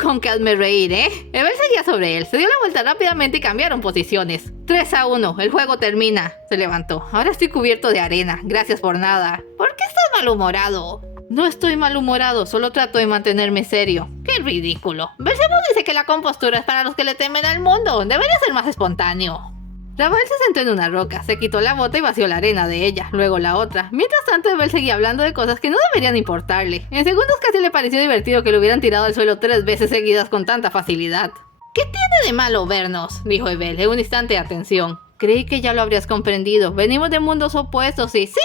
Con que hazme reír, ¿eh? Evel seguía sobre él, se dio la vuelta rápidamente y cambiaron posiciones. 3-1, el juego termina. Se levantó. Ahora estoy cubierto de arena, gracias por nada. ¿Por qué estás malhumorado? No estoy malhumorado, solo trato de mantenerme serio. ¡Qué ridículo! Beelzebub dice que la compostura es para los que le temen al mundo. Debería ser más espontáneo. Rafael se sentó en una roca, se quitó la bota y vació la arena de ella, luego la otra. Mientras tanto, Evel seguía hablando de cosas que no deberían importarle. En segundos casi le pareció divertido que lo hubieran tirado al suelo 3 veces seguidas con tanta facilidad. ¿Qué tiene de malo vernos?, dijo Evel en un instante de atención. Creí que ya lo habrías comprendido. Venimos de mundos opuestos y... Sí,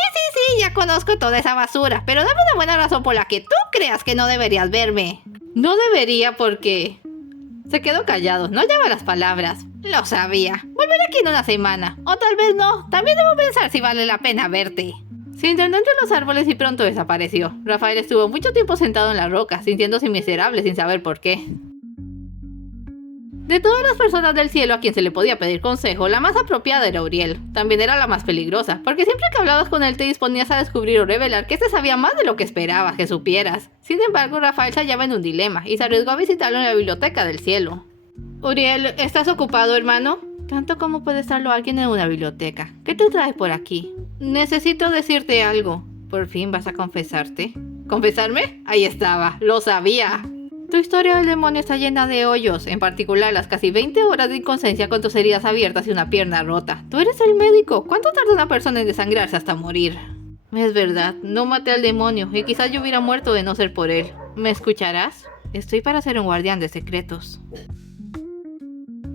ya conozco toda esa basura, pero dame una buena razón por la que tú creas que no deberías verme. No debería porque... Se quedó callado, no hallaba las palabras. Lo sabía. Volveré aquí en una semana. O tal vez no. También debo pensar si vale la pena verte. Se internó entre los árboles y pronto desapareció. Rafael estuvo mucho tiempo sentado en la roca, sintiéndose miserable sin saber por qué. De todas las personas del cielo a quien se le podía pedir consejo, la más apropiada era Uriel. También era la más peligrosa, porque siempre que hablabas con él te disponías a descubrir o revelar que este sabía más de lo que esperabas que supieras. Sin embargo, Rafael se hallaba en un dilema y se arriesgó a visitarlo en la biblioteca del cielo. Uriel, ¿estás ocupado, hermano? Tanto como puede estarlo alguien en una biblioteca. ¿Qué te trae por aquí? Necesito decirte algo. ¿Por fin vas a confesarte? ¿Confesarme? Ahí estaba, lo sabía. Tu historia del demonio está llena de hoyos, en particular las casi 20 horas de inconsciencia con tus heridas abiertas y una pierna rota. Tú eres el médico. ¿Cuánto tarda una persona en desangrarse hasta morir? Es verdad, no maté al demonio y quizás yo hubiera muerto de no ser por él. ¿Me escucharás? Estoy para ser un guardián de secretos.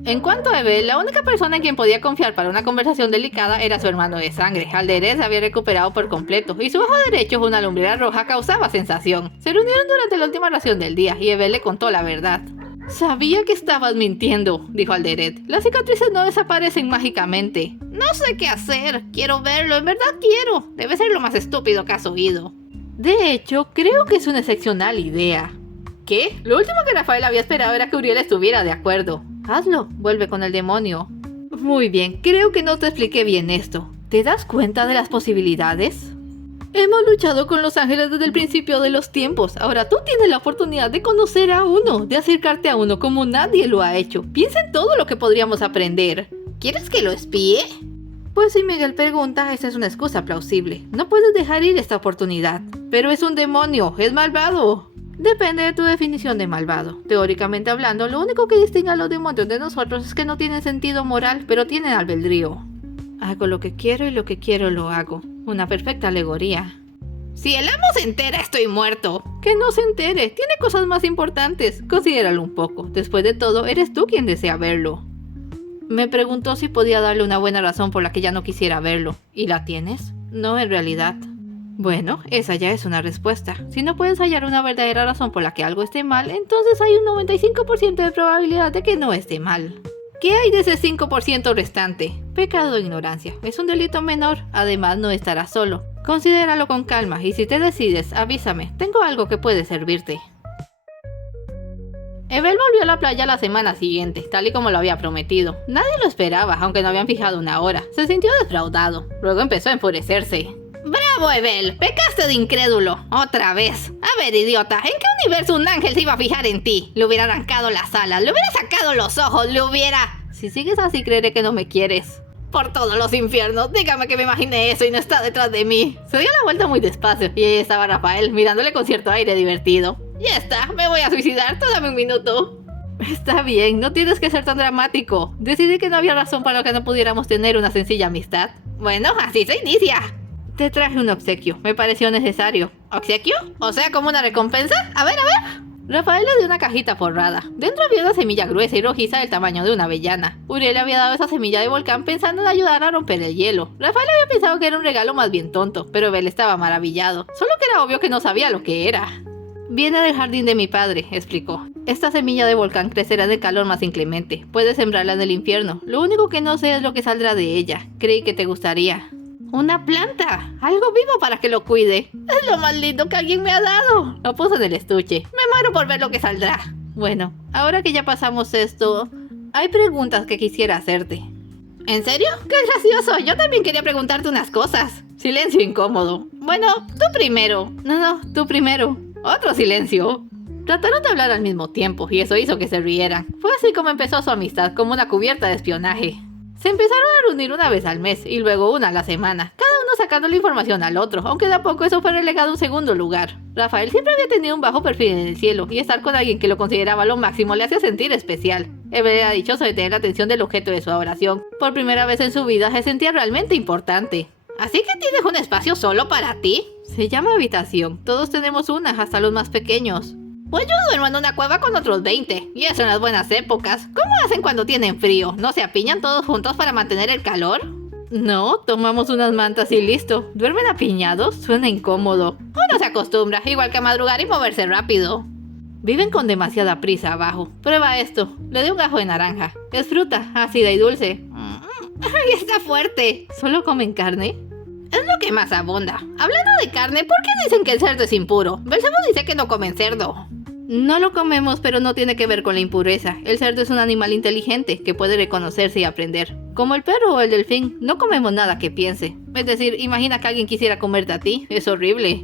En cuanto a Evel, la única persona en quien podía confiar para una conversación delicada era su hermano de sangre. Alderete se había recuperado por completo y su ojo derecho, una lumbrera roja, causaba sensación. Se reunieron durante la última ración del día y Evel le contó la verdad. Sabía que estabas mintiendo, dijo Alderet. Las cicatrices no desaparecen mágicamente. No sé qué hacer. Quiero verlo, en verdad quiero. Debe ser lo más estúpido que has oído. De hecho, creo que es una excepcional idea. ¿Qué? Lo último que Rafael había esperado era que Uriel estuviera de acuerdo. Hazlo, vuelve con el demonio. Muy bien, creo que no te expliqué bien esto. ¿Te das cuenta de las posibilidades? Hemos luchado con los ángeles desde el principio de los tiempos. Ahora tú tienes la oportunidad de conocer a uno, de acercarte a uno como nadie lo ha hecho. Piensa en todo lo que podríamos aprender. ¿Quieres que lo espíe? Pues si Miguel pregunta, esa es una excusa plausible. No puedes dejar ir esta oportunidad. Pero es un demonio, es malvado. Depende de tu definición de malvado. Teóricamente hablando, lo único que distingue a los demonios de nosotros es que no tienen sentido moral, pero tienen albedrío. Hago lo que quiero y lo que quiero lo hago. Una perfecta alegoría. Si el amo se entera, estoy muerto. Que no se entere, tiene cosas más importantes. Considéralo un poco. Después de todo, eres tú quien desea verlo. Me preguntó si podía darle una buena razón por la que ya no quisiera verlo. ¿Y la tienes? No, en realidad. Bueno, esa ya es una respuesta. Si no puedes hallar una verdadera razón por la que algo esté mal, entonces hay un 95% de probabilidad de que no esté mal. ¿Qué hay de ese 5% restante? Pecado de ignorancia. Es un delito menor. Además, no estarás solo. Considéralo con calma y si te decides, avísame. Tengo algo que puede servirte. Evel volvió a la playa la semana siguiente, tal y como lo había prometido. Nadie lo esperaba, aunque no habían fijado una hora. Se sintió defraudado. Luego empezó a enfurecerse. ¡Bravo, Evel! ¡Pecaste de incrédulo! ¡Otra vez! A ver, idiota, ¿en qué universo un ángel se iba a fijar en ti? Le hubiera arrancado las alas, le hubiera sacado los ojos, le hubiera... Si sigues así, creeré que no me quieres. Por todos los infiernos, dígame que me imaginé eso y no está detrás de mí. Se dio la vuelta muy despacio y ahí estaba Rafael, mirándole con cierto aire divertido. Ya está, me voy a suicidar, tú dame un minuto. Está bien, no tienes que ser tan dramático. Decidí que no había razón para que no pudiéramos tener una sencilla amistad. Bueno, así se inicia. Te traje un obsequio, me pareció necesario. ¿Obsequio? O sea, ¿como una recompensa? A ver. Rafael le dio una cajita forrada. Dentro había una semilla gruesa y rojiza del tamaño de una avellana. Uriel le había dado esa semilla de volcán pensando en ayudar a romper el hielo. Rafael había pensado que era un regalo más bien tonto, pero Evel estaba maravillado. Solo que era obvio que no sabía lo que era. Viene del jardín de mi padre, explicó. Esta semilla de volcán crecerá en el calor más inclemente. Puedes sembrarla en el infierno. Lo único que no sé es lo que saldrá de ella. Creí que te gustaría. ¡Una planta! ¡Algo vivo para que lo cuide! ¡Es lo más lindo que alguien me ha dado! Lo puso en el estuche. Me muero por ver lo que saldrá. Bueno, ahora que ya pasamos esto, hay preguntas que quisiera hacerte. ¿En serio? ¡Qué gracioso! Yo también quería preguntarte unas cosas. Silencio incómodo. Bueno, tú primero. No, tú primero. Otro silencio. Trataron de hablar al mismo tiempo y eso hizo que se rieran. Fue así como empezó su amistad, como una cubierta de espionaje. Se empezaron a reunir una vez al mes y luego una a la semana, cada uno sacando la información al otro, aunque de a poco eso fue relegado a un segundo lugar. Rafael siempre había tenido un bajo perfil en el cielo y estar con alguien que lo consideraba lo máximo le hacía sentir especial. Evel era dichoso de tener la atención del objeto de su adoración. Por primera vez en su vida se sentía realmente importante. ¿Así que tienes un espacio solo para ti? Se llama habitación. Todos tenemos una, hasta los más pequeños. Pues yo duermo en una cueva con otros 20, y eso en las buenas épocas. ¿Cómo hacen cuando tienen frío? ¿No se apiñan todos juntos para mantener el calor? No, tomamos unas mantas y listo. ¿Duermen apiñados? Suena incómodo. Uno se acostumbra, igual que a madrugar y moverse rápido. Viven con demasiada prisa abajo. Prueba esto. Le doy un gajo de naranja. Es fruta, ácida y dulce. ¡Ay, está fuerte! ¿Solo comen carne? Es lo que más abunda. Hablando de carne, ¿por qué dicen que el cerdo es impuro? Belcebú dice que no comen cerdo. No lo comemos, pero no tiene que ver con la impureza. El cerdo es un animal inteligente que puede reconocerse y aprender. Como el perro o el delfín, no comemos nada que piense. Es decir, imagina que alguien quisiera comerte a ti. Es horrible.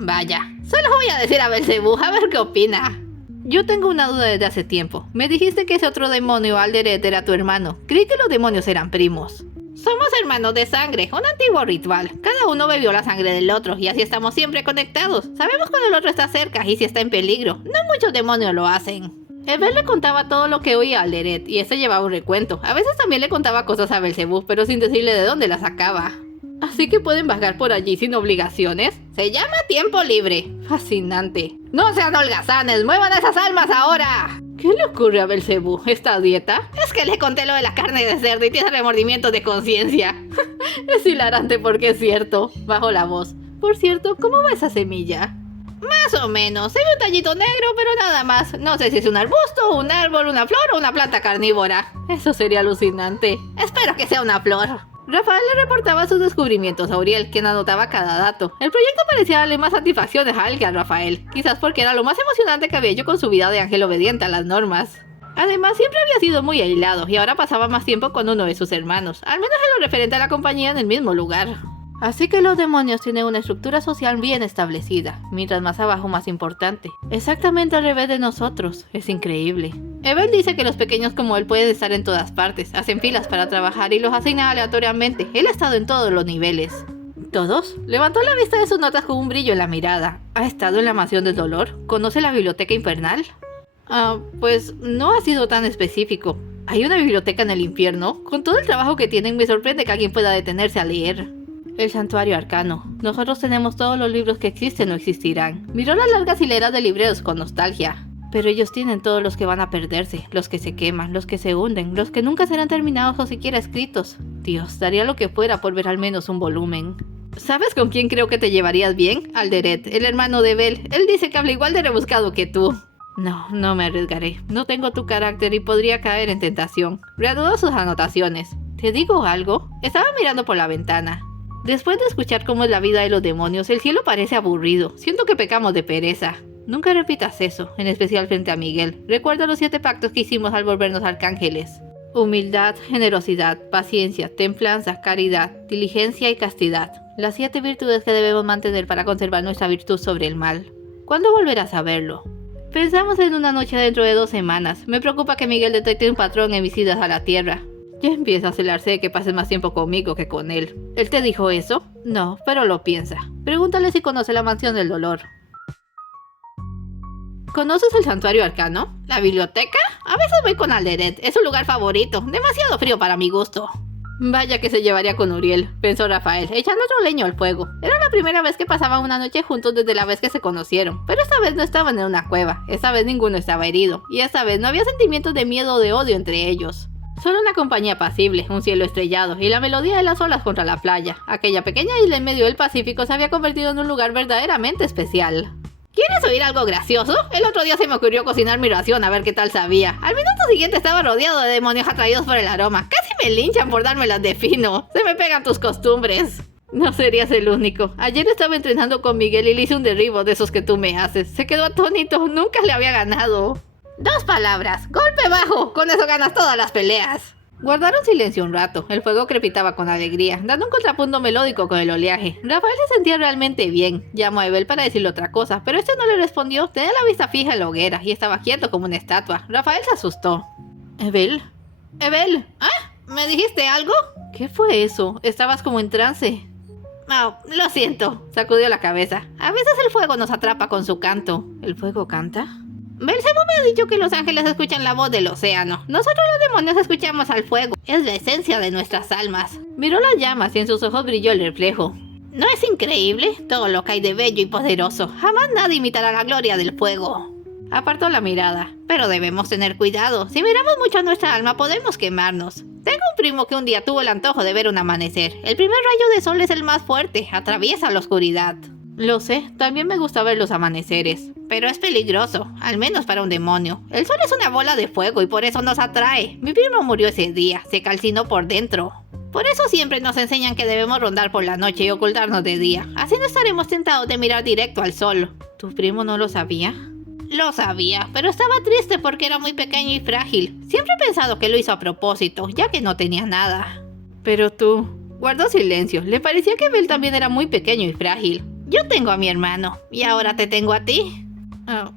Vaya, solo voy a decir a Belcebú, a ver qué opina. Yo tengo una duda desde hace tiempo. Me dijiste que ese otro demonio, Alderet, era tu hermano. Creí que los demonios eran primos. Somos hermanos de sangre, un antiguo ritual. Cada uno bebió la sangre del otro y así estamos siempre conectados. Sabemos cuando el otro está cerca y si está en peligro. No muchos demonios lo hacen. Evel le contaba todo lo que oía a Alderet y este llevaba un recuento. A veces también le contaba cosas a Belcebú, pero sin decirle de dónde las sacaba. Así que pueden vagar por allí sin obligaciones. Se llama tiempo libre. Fascinante. ¡No sean holgazanes! ¡Muevan esas almas ahora! ¿Qué le ocurre a Belcebú? ¿Esta dieta? Es que le conté lo de la carne de cerdo y tiene remordimiento de conciencia. Es hilarante porque es cierto. Bajo la voz. Por cierto, ¿cómo va esa semilla? Más o menos. Se ve un tallito negro, pero nada más. No sé si es un arbusto, un árbol, una flor o una planta carnívora. Eso sería alucinante. Espero que sea una flor. Rafael le reportaba sus descubrimientos a Uriel, quien anotaba cada dato. El proyecto parecía darle más satisfacciones a él que a Rafael, quizás porque era lo más emocionante que había hecho con su vida de ángel obediente a las normas. Además, siempre había sido muy aislado y ahora pasaba más tiempo con uno de sus hermanos, al menos en lo referente a la compañía en el mismo lugar. Así que los demonios tienen una estructura social bien establecida, mientras más abajo más importante. Exactamente al revés de nosotros, es increíble. Evel dice que los pequeños como él pueden estar en todas partes, hacen filas para trabajar y los asignan aleatoriamente. Él ha estado en todos los niveles. ¿Todos? Levantó la vista de sus notas con un brillo en la mirada. ¿Ha estado en la mansión del dolor? ¿Conoce la biblioteca infernal? Pues no ha sido tan específico. ¿Hay una biblioteca en el infierno? Con todo el trabajo que tienen me sorprende que alguien pueda detenerse a leer. El santuario arcano. Nosotros tenemos todos los libros que existen o existirán. Miró las largas hileras de libreros con nostalgia. Pero ellos tienen todos los que van a perderse, los que se queman, los que se hunden, los que nunca serán terminados o siquiera escritos. Dios, daría lo que fuera por ver al menos un volumen. ¿Sabes con quién creo que te llevarías bien? Alderet, el hermano de Bel. Él dice que habla igual de rebuscado que tú. No me arriesgaré. No tengo tu carácter y podría caer en tentación. Reanudó sus anotaciones. ¿Te digo algo? Estaba mirando por la ventana. Después de escuchar cómo es la vida de los demonios, el cielo parece aburrido. Siento que pecamos de pereza. Nunca repitas eso, en especial frente a Miguel. Recuerda los 7 pactos que hicimos al volvernos arcángeles. Humildad, generosidad, paciencia, templanza, caridad, diligencia y castidad. Las 7 virtudes que debemos mantener para conservar nuestra virtud sobre el mal. ¿Cuándo volverás a verlo? Pensamos en una noche dentro de 2 semanas. Me preocupa que Miguel detecte un patrón en visitas a la Tierra. Ya empieza a celarse de que pases más tiempo conmigo que con él. ¿Él te dijo eso? No, pero lo piensa. Pregúntale si conoce la mansión del dolor. ¿Conoces el santuario arcano? ¿La biblioteca? A veces voy con Alderet. Es su lugar favorito. Demasiado frío para mi gusto. Vaya que se llevaría con Uriel, pensó Rafael, echando otro leño al fuego. Era la primera vez que pasaban una noche juntos desde la vez que se conocieron. Pero esta vez no estaban en una cueva. Esta vez ninguno estaba herido. Y esta vez no había sentimientos de miedo o de odio entre ellos. Solo una compañía apacible, un cielo estrellado y la melodía de las olas contra la playa. Aquella pequeña isla en medio del Pacífico se había convertido en un lugar verdaderamente especial. ¿Quieres oír algo gracioso? El otro día se me ocurrió cocinar mi ración a ver qué tal sabía. Al minuto siguiente estaba rodeado de demonios atraídos por el aroma. Casi me linchan por dármelas de fino. Se me pegan tus costumbres. No serías el único. Ayer estaba entrenando con Miguel y le hice un derribo de esos que tú me haces. Se quedó atónito. Nunca le había ganado. 2 palabras. Golpe bajo. Con eso ganas todas las peleas. Guardaron silencio un rato. El fuego crepitaba con alegría, dando un contrapunto melódico con el oleaje. Rafael se sentía realmente bien. Llamó a Evel para decirle otra cosa, pero este no le respondió. Tenía la vista fija en la hoguera y estaba quieto como una estatua. Rafael se asustó. ¿Evel? ¿Evel? ¿Ah? ¿Me dijiste algo? ¿Qué fue eso? Estabas como en trance. Oh, lo siento, sacudió la cabeza. A veces el fuego nos atrapa con su canto. ¿El fuego canta? Belcebú me ha dicho que los ángeles escuchan la voz del océano. Nosotros los demonios escuchamos al fuego. Es la esencia de nuestras almas. Miró las llamas y en sus ojos brilló el reflejo. ¿No es increíble? Todo lo que hay de bello y poderoso. Jamás nadie imitará la gloria del fuego. Apartó la mirada. Pero debemos tener cuidado. Si miramos mucho a nuestra alma podemos quemarnos. Tengo un primo que un día tuvo el antojo de ver un amanecer. El primer rayo de sol es el más fuerte. Atraviesa la oscuridad. Lo sé, también me gusta ver los amaneceres. Pero es peligroso, al menos para un demonio. El sol es una bola de fuego y por eso nos atrae. Mi primo murió ese día, se calcinó por dentro. Por eso siempre nos enseñan que debemos rondar por la noche y ocultarnos de día. Así no estaremos tentados de mirar directo al sol. ¿Tu primo no lo sabía? Lo sabía, pero estaba triste porque era muy pequeño y frágil. Siempre he pensado que lo hizo a propósito, ya que no tenía nada. Pero tú... Guardó silencio. Le parecía que Bel también era muy pequeño y frágil. Yo tengo a mi hermano, y ahora te tengo a ti. Oh,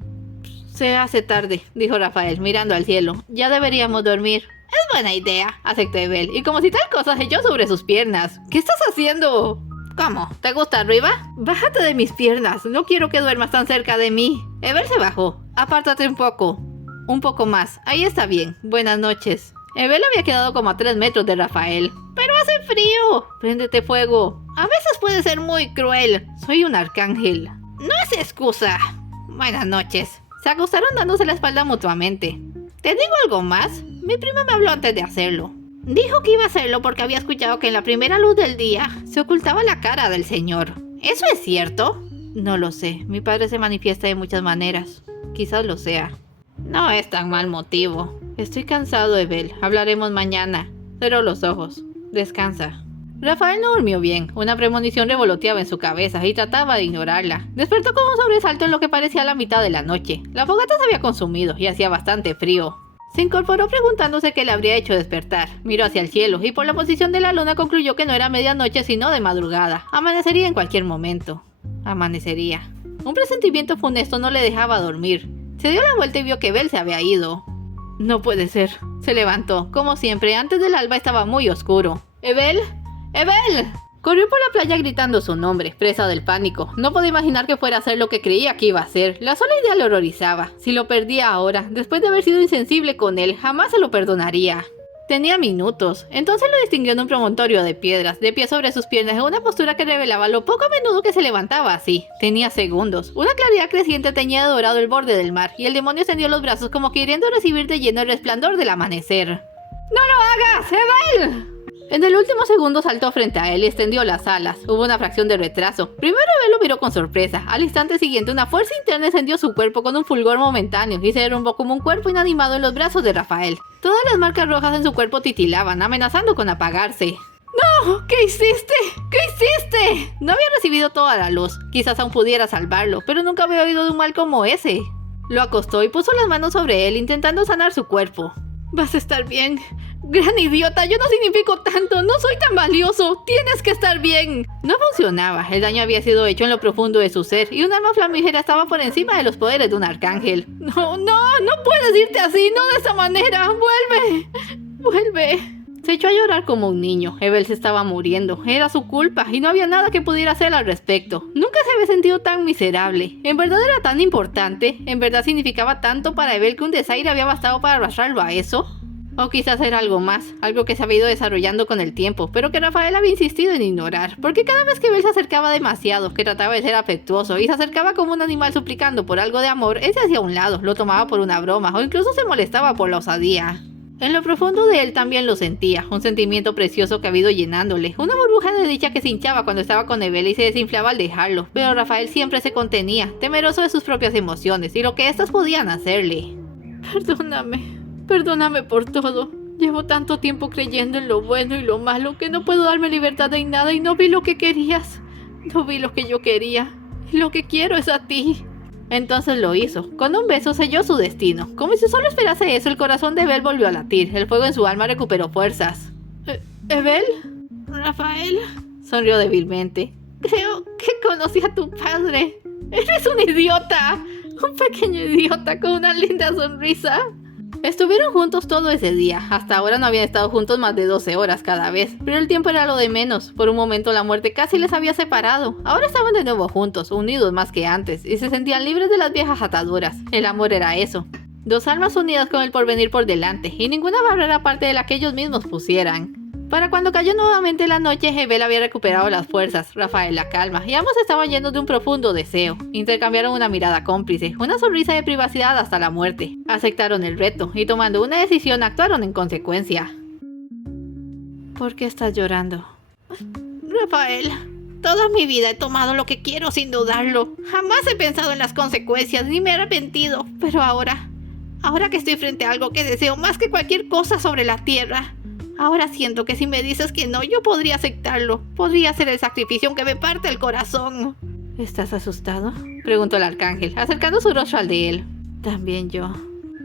se hace tarde, dijo Rafael, mirando al cielo. Ya deberíamos dormir. Es buena idea, aceptó Evel, y como si tal cosa se echó sobre sus piernas. ¿Qué estás haciendo? ¿Cómo? ¿Te gusta arriba? Bájate de mis piernas, no quiero que duermas tan cerca de mí. Evel se bajó. Apártate un poco. Un poco más, ahí está bien. Buenas noches. Evel había quedado como a 3 metros de Rafael. ¡Pero hace frío! Préndete fuego. A veces puede ser muy cruel. Soy un arcángel. No es excusa. Buenas noches. Se acostaron dándose la espalda mutuamente. ¿Te digo algo más? Mi prima me habló antes de hacerlo. Dijo que iba a hacerlo porque había escuchado que en la primera luz del día se ocultaba la cara del Señor. ¿Eso es cierto? No lo sé. Mi padre se manifiesta de muchas maneras. Quizás lo sea. No es tan mal motivo. Estoy cansado, Evel. Hablaremos mañana. Cerró los ojos. Descansa. Rafael no durmió bien. Una premonición revoloteaba en su cabeza y trataba de ignorarla. Despertó con un sobresalto en lo que parecía la mitad de la noche. La fogata se había consumido y hacía bastante frío. Se incorporó preguntándose qué le habría hecho despertar. Miró hacia el cielo y por la posición de la luna concluyó que no era medianoche sino de madrugada. Amanecería en cualquier momento. Amanecería. Un presentimiento funesto no le dejaba dormir. Se dio la vuelta y vio que Bel se había ido. No puede ser. Se levantó. Como siempre, antes del alba estaba muy oscuro. ¿Evel? ¡Evel! Corrió por la playa gritando su nombre, presa del pánico. No podía imaginar que fuera a hacer lo que creía que iba a hacer. La sola idea le horrorizaba. Si lo perdía ahora, después de haber sido insensible con él, jamás se lo perdonaría. Tenía minutos. Entonces lo distinguió en un promontorio de piedras, de pie sobre sus piernas, en una postura que revelaba lo poco a menudo que se levantaba así. Tenía segundos. Una claridad creciente teñía de dorado el borde del mar, y el demonio extendió los brazos como queriendo recibir de lleno el resplandor del amanecer. ¡No lo hagas, Evel! En el último segundo saltó frente a él y extendió las alas. Hubo una fracción de retraso. Primero Evel lo miró con sorpresa. Al instante siguiente una fuerza interna encendió su cuerpo con un fulgor momentáneo y se derrumbó como un cuerpo inanimado en los brazos de Rafael. Todas las marcas rojas en su cuerpo titilaban, amenazando con apagarse. ¡No! ¿Qué hiciste? ¿Qué hiciste? No había recibido toda la luz. Quizás aún pudiera salvarlo, pero nunca había oído de un mal como ese. Lo acostó y puso las manos sobre él, intentando sanar su cuerpo. Vas a estar bien. Gran idiota, yo no significo tanto, no soy tan valioso, tienes que estar bien. No funcionaba, el daño había sido hecho en lo profundo de su ser y un alma flamígera estaba por encima de los poderes de un arcángel. No puedes irte así, no de esa manera, vuelve. Se echó a llorar como un niño. Evel se estaba muriendo, era su culpa y no había nada que pudiera hacer al respecto. Nunca se había sentido tan miserable. En verdad era tan importante, en verdad significaba tanto para Evel que un desaire había bastado para arrastrarlo a eso. O quizás era algo más, algo que se había ido desarrollando con el tiempo, pero que Rafael había insistido en ignorar, porque cada vez que Evel se acercaba demasiado, que trataba de ser afectuoso y se acercaba como un animal suplicando por algo de amor, él se hacía a un lado, lo tomaba por una broma o incluso se molestaba por la osadía. En lo profundo de él también lo sentía, un sentimiento precioso que había ido llenándole, una burbuja de dicha que se hinchaba cuando estaba con Evel y se desinflaba al dejarlo, pero Rafael siempre se contenía, temeroso de sus propias emociones y lo que éstas podían hacerle. Perdóname por todo. Llevo tanto tiempo creyendo en lo bueno y lo malo que no puedo darme libertad en nada y no vi lo que querías. No vi lo que yo quería. Y lo que quiero es a ti. Entonces lo hizo. Con un beso selló su destino. Como si solo esperase eso, el corazón de Evel volvió a latir. El fuego en su alma recuperó fuerzas. ¿Evel? ¿Rafael? Sonrió débilmente. Creo que conocí a tu padre. ¡Eres un idiota! Un pequeño idiota con una linda sonrisa. Estuvieron juntos todo ese día. Hasta ahora no habían estado juntos más de 12 horas cada vez, pero el tiempo era lo de menos. Por un momento la muerte casi les había separado. Ahora estaban de nuevo juntos, unidos más que antes, y se sentían libres de las viejas ataduras. El amor era eso. Dos almas unidas con el porvenir por delante, y ninguna barrera aparte de la que ellos mismos pusieran. Para cuando cayó nuevamente la noche, Evel había recuperado las fuerzas, Rafael la calma, y ambos estaban llenos de un profundo deseo. Intercambiaron una mirada cómplice, una sonrisa de privacidad hasta la muerte. Aceptaron el reto, y tomando una decisión actuaron en consecuencia. ¿Por qué estás llorando? Rafael, toda mi vida he tomado lo que quiero sin dudarlo. Jamás he pensado en las consecuencias, ni me he arrepentido. Pero ahora que estoy frente a algo que deseo más que cualquier cosa sobre la tierra, ahora siento que si me dices que no, yo podría aceptarlo. Podría hacer el sacrificio aunque me parte el corazón. ¿Estás asustado?, preguntó el arcángel, acercando su rostro al de él. También yo.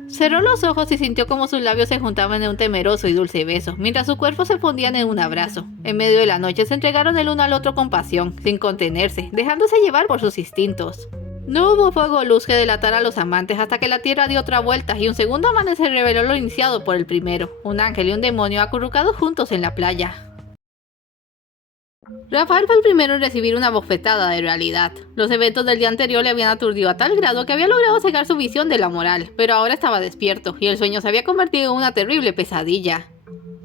Cerró los ojos y sintió como sus labios se juntaban en un temeroso y dulce beso, mientras su cuerpo se fundían en un abrazo. En medio de la noche se entregaron el uno al otro con pasión, sin contenerse, dejándose llevar por sus instintos. No hubo fuego o luz que delatara a los amantes hasta que la tierra dio otra vuelta y un segundo amanecer reveló lo iniciado por el primero, un ángel y un demonio acurrucados juntos en la playa. Rafael fue el primero en recibir una bofetada de realidad. Los eventos del día anterior le habían aturdido a tal grado que había logrado cegar su visión de la moral, pero ahora estaba despierto y el sueño se había convertido en una terrible pesadilla.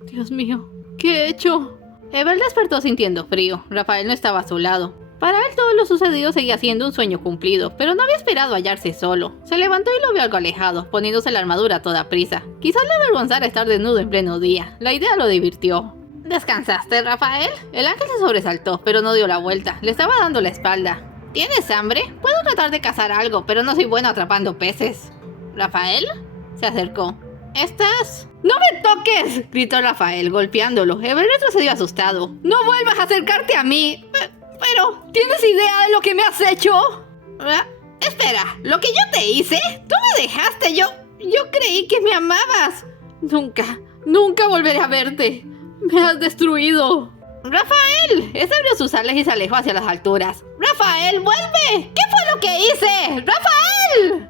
Dios mío, ¿qué he hecho? Evel despertó sintiendo frío. Rafael no estaba a su lado. Para él todo lo sucedido seguía siendo un sueño cumplido, pero no había esperado hallarse solo. Se levantó y lo vio algo alejado, poniéndose la armadura a toda prisa. Quizás le avergonzara estar desnudo en pleno día. La idea lo divirtió. ¿Descansaste, Rafael? El ángel se sobresaltó, pero no dio la vuelta. Le estaba dando la espalda. ¿Tienes hambre? Puedo tratar de cazar algo, pero no soy bueno atrapando peces. ¿Rafael? Se acercó. ¿Estás? ¡No me toques!, gritó Rafael, golpeándolo. Evel retrocedió asustado. ¡No vuelvas a acercarte a mí! Pero, ¿tienes idea de lo que me has hecho? Espera, ¿lo que yo te hice? Tú me dejaste, yo creí que me amabas. Nunca volveré a verte. Me has destruido. ¡Rafael! Ese abrió sus alas y se alejó hacia las alturas. ¡Rafael, vuelve! ¿Qué fue lo que hice? ¡Rafael!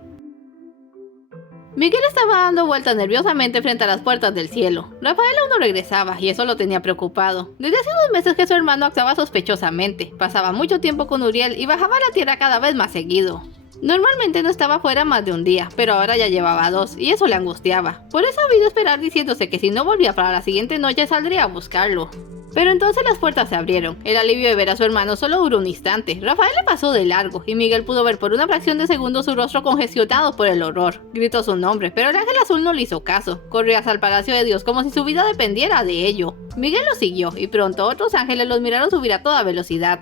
Miguel estaba dando vueltas nerviosamente frente a las puertas del cielo. Rafael aún no regresaba y eso lo tenía preocupado. Desde hace unos meses que su hermano actuaba sospechosamente. Pasaba mucho tiempo con Uriel y bajaba a la tierra cada vez más seguido. Normalmente no estaba fuera más de un día, pero ahora ya llevaba 2 y eso le angustiaba. Por eso había ido a esperar diciéndose que si no volvía para la siguiente noche saldría a buscarlo. Pero entonces las puertas se abrieron. El alivio de ver a su hermano solo duró un instante. Rafael le pasó de largo y Miguel pudo ver por una fracción de segundo su rostro congestionado por el horror. Gritó su nombre, pero el ángel azul no le hizo caso. Corrió hacia el palacio de Dios como si su vida dependiera de ello. Miguel lo siguió y pronto otros ángeles los miraron subir a toda velocidad.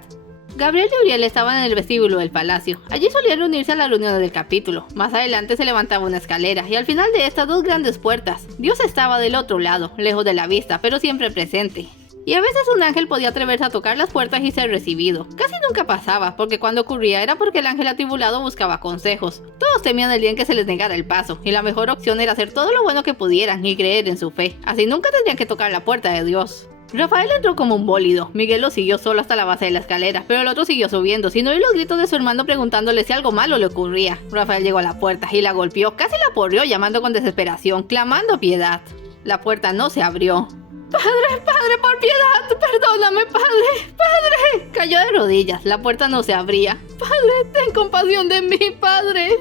Gabriel y Uriel estaban en el vestíbulo del palacio. Allí solían reunirse a las reuniones del capítulo. Más adelante se levantaba una escalera y al final de estas 2 grandes puertas. Dios estaba del otro lado, lejos de la vista, pero siempre presente. Y a veces un ángel podía atreverse a tocar las puertas y ser recibido. Casi nunca pasaba, porque cuando ocurría era porque el ángel atribulado buscaba consejos. Todos temían el día en que se les negara el paso, y la mejor opción era hacer todo lo bueno que pudieran y creer en su fe. Así nunca tendrían que tocar la puerta de Dios. Rafael entró como un bólido. Miguel lo siguió solo hasta la base de la escalera, pero el otro siguió subiendo, sin oír los gritos de su hermano preguntándole si algo malo le ocurría. Rafael llegó a la puerta y la golpeó, casi la porrió, llamando con desesperación, clamando piedad. La puerta no se abrió. ¡Padre, por piedad! ¡Perdóname, padre! Cayó de rodillas. La puerta no se abría. ¡Padre, ten compasión de mí, padre!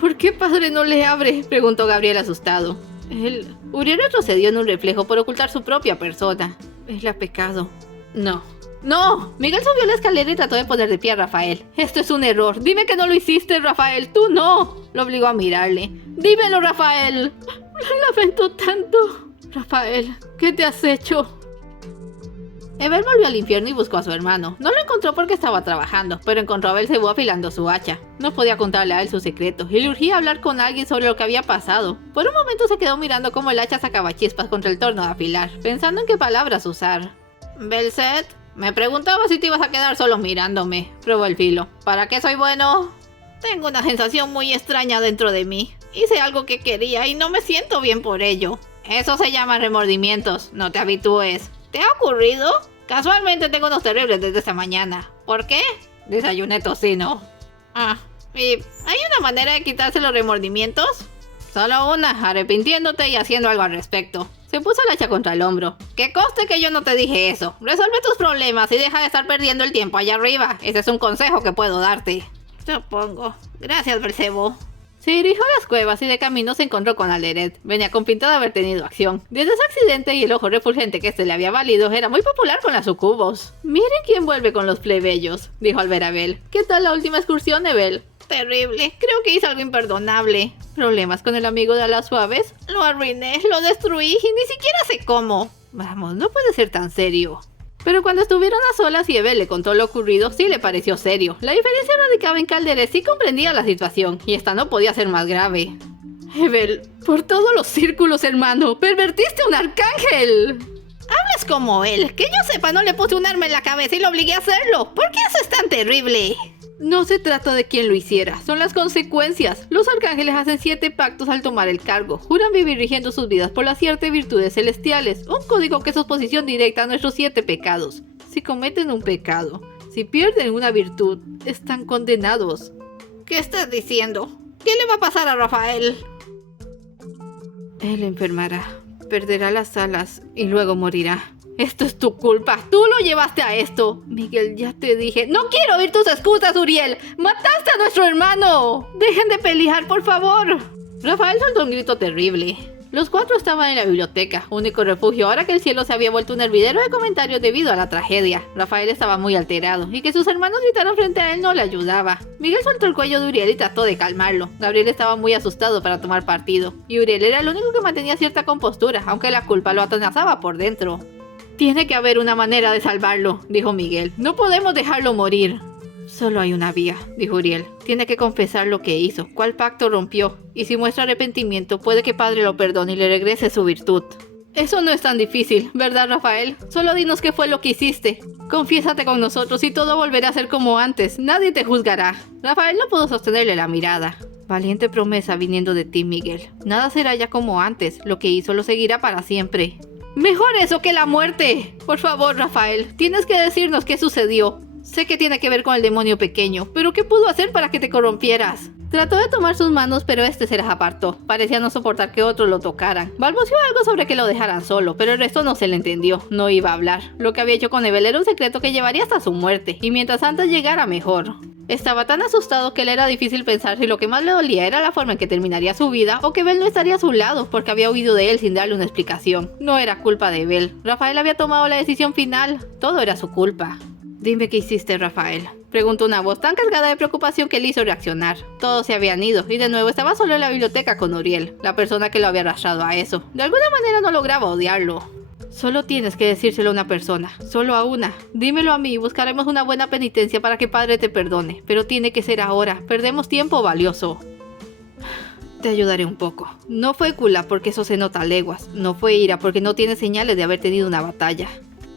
¿Por qué padre no le abre?, preguntó Gabriel asustado. Uriel retrocedió en un reflejo por ocultar su propia persona. Él ha pecado. ¡No! Miguel subió la escalera y trató de poner de pie a Rafael. Esto es un error. Dime que no lo hiciste, Rafael. ¡Tú no! Lo obligó a mirarle. ¡Dímelo, Rafael! Lo lamento tanto. Rafael, ¿qué te has hecho? Evel volvió al infierno y buscó a su hermano. No lo encontró porque estaba trabajando, pero encontró a Belcebú afilando su hacha. No podía contarle a él su secreto, y le urgía hablar con alguien sobre lo que había pasado. Por un momento se quedó mirando cómo el hacha sacaba chispas contra el torno de afilar, pensando en qué palabras usar. Belced, me preguntaba si te ibas a quedar solo mirándome, probó el filo. ¿Para qué soy bueno? Tengo una sensación muy extraña dentro de mí. Hice algo que quería y no me siento bien por ello. Eso se llama remordimientos, no te habitúes. ¿Te ha ocurrido? Casualmente tengo unos terribles desde esta mañana. ¿Por qué? Desayuné tocino. ¿Y hay una manera de quitarse los remordimientos? Solo una, arrepintiéndote y haciendo algo al respecto. Se puso la hacha contra el hombro. Que conste que yo no te dije eso. Resuelve tus problemas y deja de estar perdiendo el tiempo allá arriba. Ese es un consejo que puedo darte. Supongo. Gracias, Percebo. Se dirigió a las cuevas y de camino se encontró con Alderet. Venía con pinta de haber tenido acción. Desde su accidente y el ojo refulgente que este le había valido, era muy popular con las sucubos. Miren quién vuelve con los plebeyos, dijo al ver a Belle. ¿Qué tal la última excursión, Belle? Terrible, creo que hice algo imperdonable. ¿Problemas con el amigo de alas suaves? Lo arruiné, lo destruí y ni siquiera sé cómo. Vamos, no puede ser tan serio. Pero cuando estuvieron a solas y Belle le contó lo ocurrido, sí le pareció serio. La diferencia radicaba en que Alderet sí comprendía la situación, y esta no podía ser más grave. Belle, por todos los círculos, hermano, pervertiste a un arcángel. Hablas como él. Que yo sepa, no le puse un arma en la cabeza y lo obligué a hacerlo. ¿Por qué eso es tan terrible? No se trata de quién lo hiciera, son las consecuencias. Los arcángeles hacen 7 pactos al tomar el cargo. Juran vivir rigiendo sus vidas por las 7 virtudes celestiales, un código que es oposición directa a nuestros 7 pecados. Si cometen un pecado, si pierden una virtud, están condenados. ¿Qué estás diciendo? ¿Qué le va a pasar a Rafael? Él enfermará, perderá las alas y luego morirá. Esto es tu culpa, tú lo llevaste a esto. Miguel, ya te dije. No quiero oír tus excusas, Uriel. Mataste a nuestro hermano. Dejen de pelear, por favor. Rafael soltó un grito terrible. Los 4 estaban en la biblioteca, único refugio ahora que el cielo se había vuelto un hervidero de comentarios debido a la tragedia. Rafael estaba muy alterado, y que sus hermanos gritaran frente a él no le ayudaba. Miguel soltó el cuello de Uriel y trató de calmarlo. Gabriel estaba muy asustado para tomar partido, y Uriel era el único que mantenía cierta compostura, aunque la culpa lo atenazaba por dentro. Tiene que haber una manera de salvarlo, dijo Miguel. No podemos dejarlo morir. Solo hay una vía, dijo Uriel. Tiene que confesar lo que hizo, cuál pacto rompió, y si muestra arrepentimiento, puede que Padre lo perdone y le regrese su virtud. Eso no es tan difícil, ¿verdad, Rafael? Solo dinos qué fue lo que hiciste. Confiésate con nosotros y todo volverá a ser como antes. Nadie te juzgará. Rafael no pudo sostenerle la mirada. Valiente promesa viniendo de ti, Miguel. Nada será ya como antes. Lo que hizo lo seguirá para siempre. ¡Mejor eso que la muerte! Por favor, Rafael, tienes que decirnos qué sucedió. Sé que tiene que ver con el demonio pequeño, pero ¿qué pudo hacer para que te corrompieras? Trató de tomar sus manos, pero este se las apartó. Parecía no soportar que otros lo tocaran. Balbuceó algo sobre que lo dejaran solo, pero el resto no se le entendió. No iba a hablar. Lo que había hecho con Evel era un secreto que llevaría hasta su muerte, y mientras antes llegara mejor. Estaba tan asustado que le era difícil pensar si lo que más le dolía era la forma en que terminaría su vida o que Belle no estaría a su lado porque había huido de él sin darle una explicación. No era culpa de Belle. Rafael había tomado la decisión final. Todo era su culpa. Dime qué hiciste, Rafael, preguntó una voz tan cargada de preocupación que le hizo reaccionar. Todos se habían ido y de nuevo estaba solo en la biblioteca con Uriel, la persona que lo había arrastrado a eso. De alguna manera no lograba odiarlo. Solo tienes que decírselo a una persona, solo a una. Dímelo a mí y buscaremos una buena penitencia para que Padre te perdone, pero tiene que ser ahora, perdemos tiempo valioso. Te ayudaré un poco. No fue gula porque eso se nota a leguas, no fue ira porque no tiene señales de haber tenido una batalla.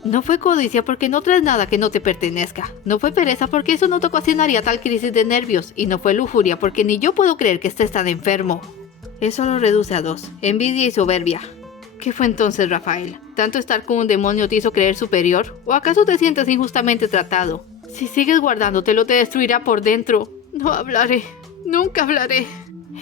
No fue codicia porque no traes nada que no te pertenezca. No fue pereza porque eso no te ocasionaría tal crisis de nervios. Y no fue lujuria porque ni yo puedo creer que estés tan enfermo. Eso lo reduce a 2, envidia y soberbia. ¿Qué fue entonces, Rafael? ¿Tanto estar con un demonio te hizo creer superior? ¿O acaso te sientes injustamente tratado? Si sigues guardándotelo te destruirá por dentro. No hablaré, nunca hablaré.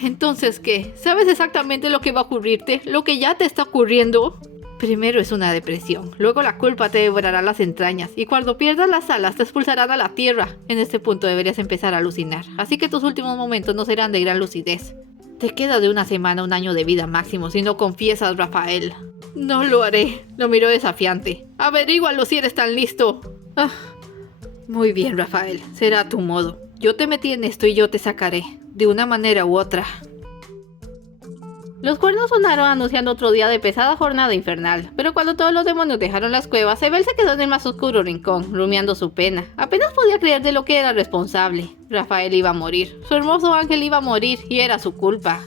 ¿Entonces qué? ¿Sabes exactamente lo que va a ocurrirte? ¿Lo que ya te está ocurriendo? Primero es una depresión, luego la culpa te devorará las entrañas y cuando pierdas las alas te expulsarán a la tierra. En este punto deberías empezar a alucinar, así que tus últimos momentos no serán de gran lucidez. Te queda de 1 semana a 1 año de vida máximo si no confiesas, Rafael. No lo haré, lo miró desafiante. Averígualo si eres tan listo. Muy bien, Rafael, será a tu modo. Yo te metí en esto y yo te sacaré, de una manera u otra. Los cuernos sonaron anunciando otro día de pesada jornada infernal, pero cuando todos los demonios dejaron las cuevas, Evel se quedó en el más oscuro rincón, rumiando su pena. Apenas podía creer de lo que era responsable. Rafael iba a morir, su hermoso ángel iba a morir y era su culpa.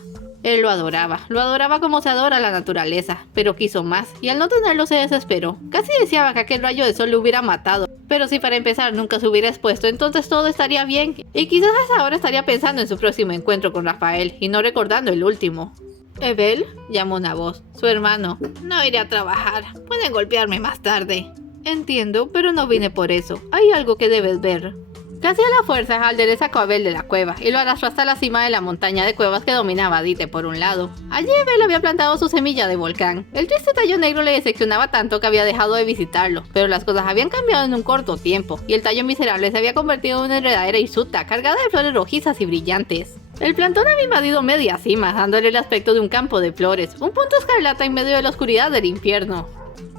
Él lo adoraba como se adora la naturaleza, pero quiso más, y al no tenerlo se desesperó. Casi deseaba que aquel rayo de sol le hubiera matado, pero si para empezar nunca se hubiera expuesto, entonces todo estaría bien, y quizás a esa hora estaría pensando en su próximo encuentro con Rafael, y no recordando el último. «¿Evel?», llamó una voz. Su hermano. «No iré a trabajar. Pueden golpearme más tarde». «Entiendo, pero no vine por eso. Hay algo que debes ver». Casi a la fuerza, Alderet sacó a Evel de la cueva y lo arrastró hasta la cima de la montaña de cuevas que dominaba Dite por un lado. Allí Evel había plantado su semilla de volcán. El triste tallo negro le decepcionaba tanto que había dejado de visitarlo, pero las cosas habían cambiado en un corto tiempo, y el tallo miserable se había convertido en una enredadera hirsuta cargada de flores rojizas y brillantes. El plantón había invadido media cima, dándole el aspecto de un campo de flores, un punto escarlata en medio de la oscuridad del infierno.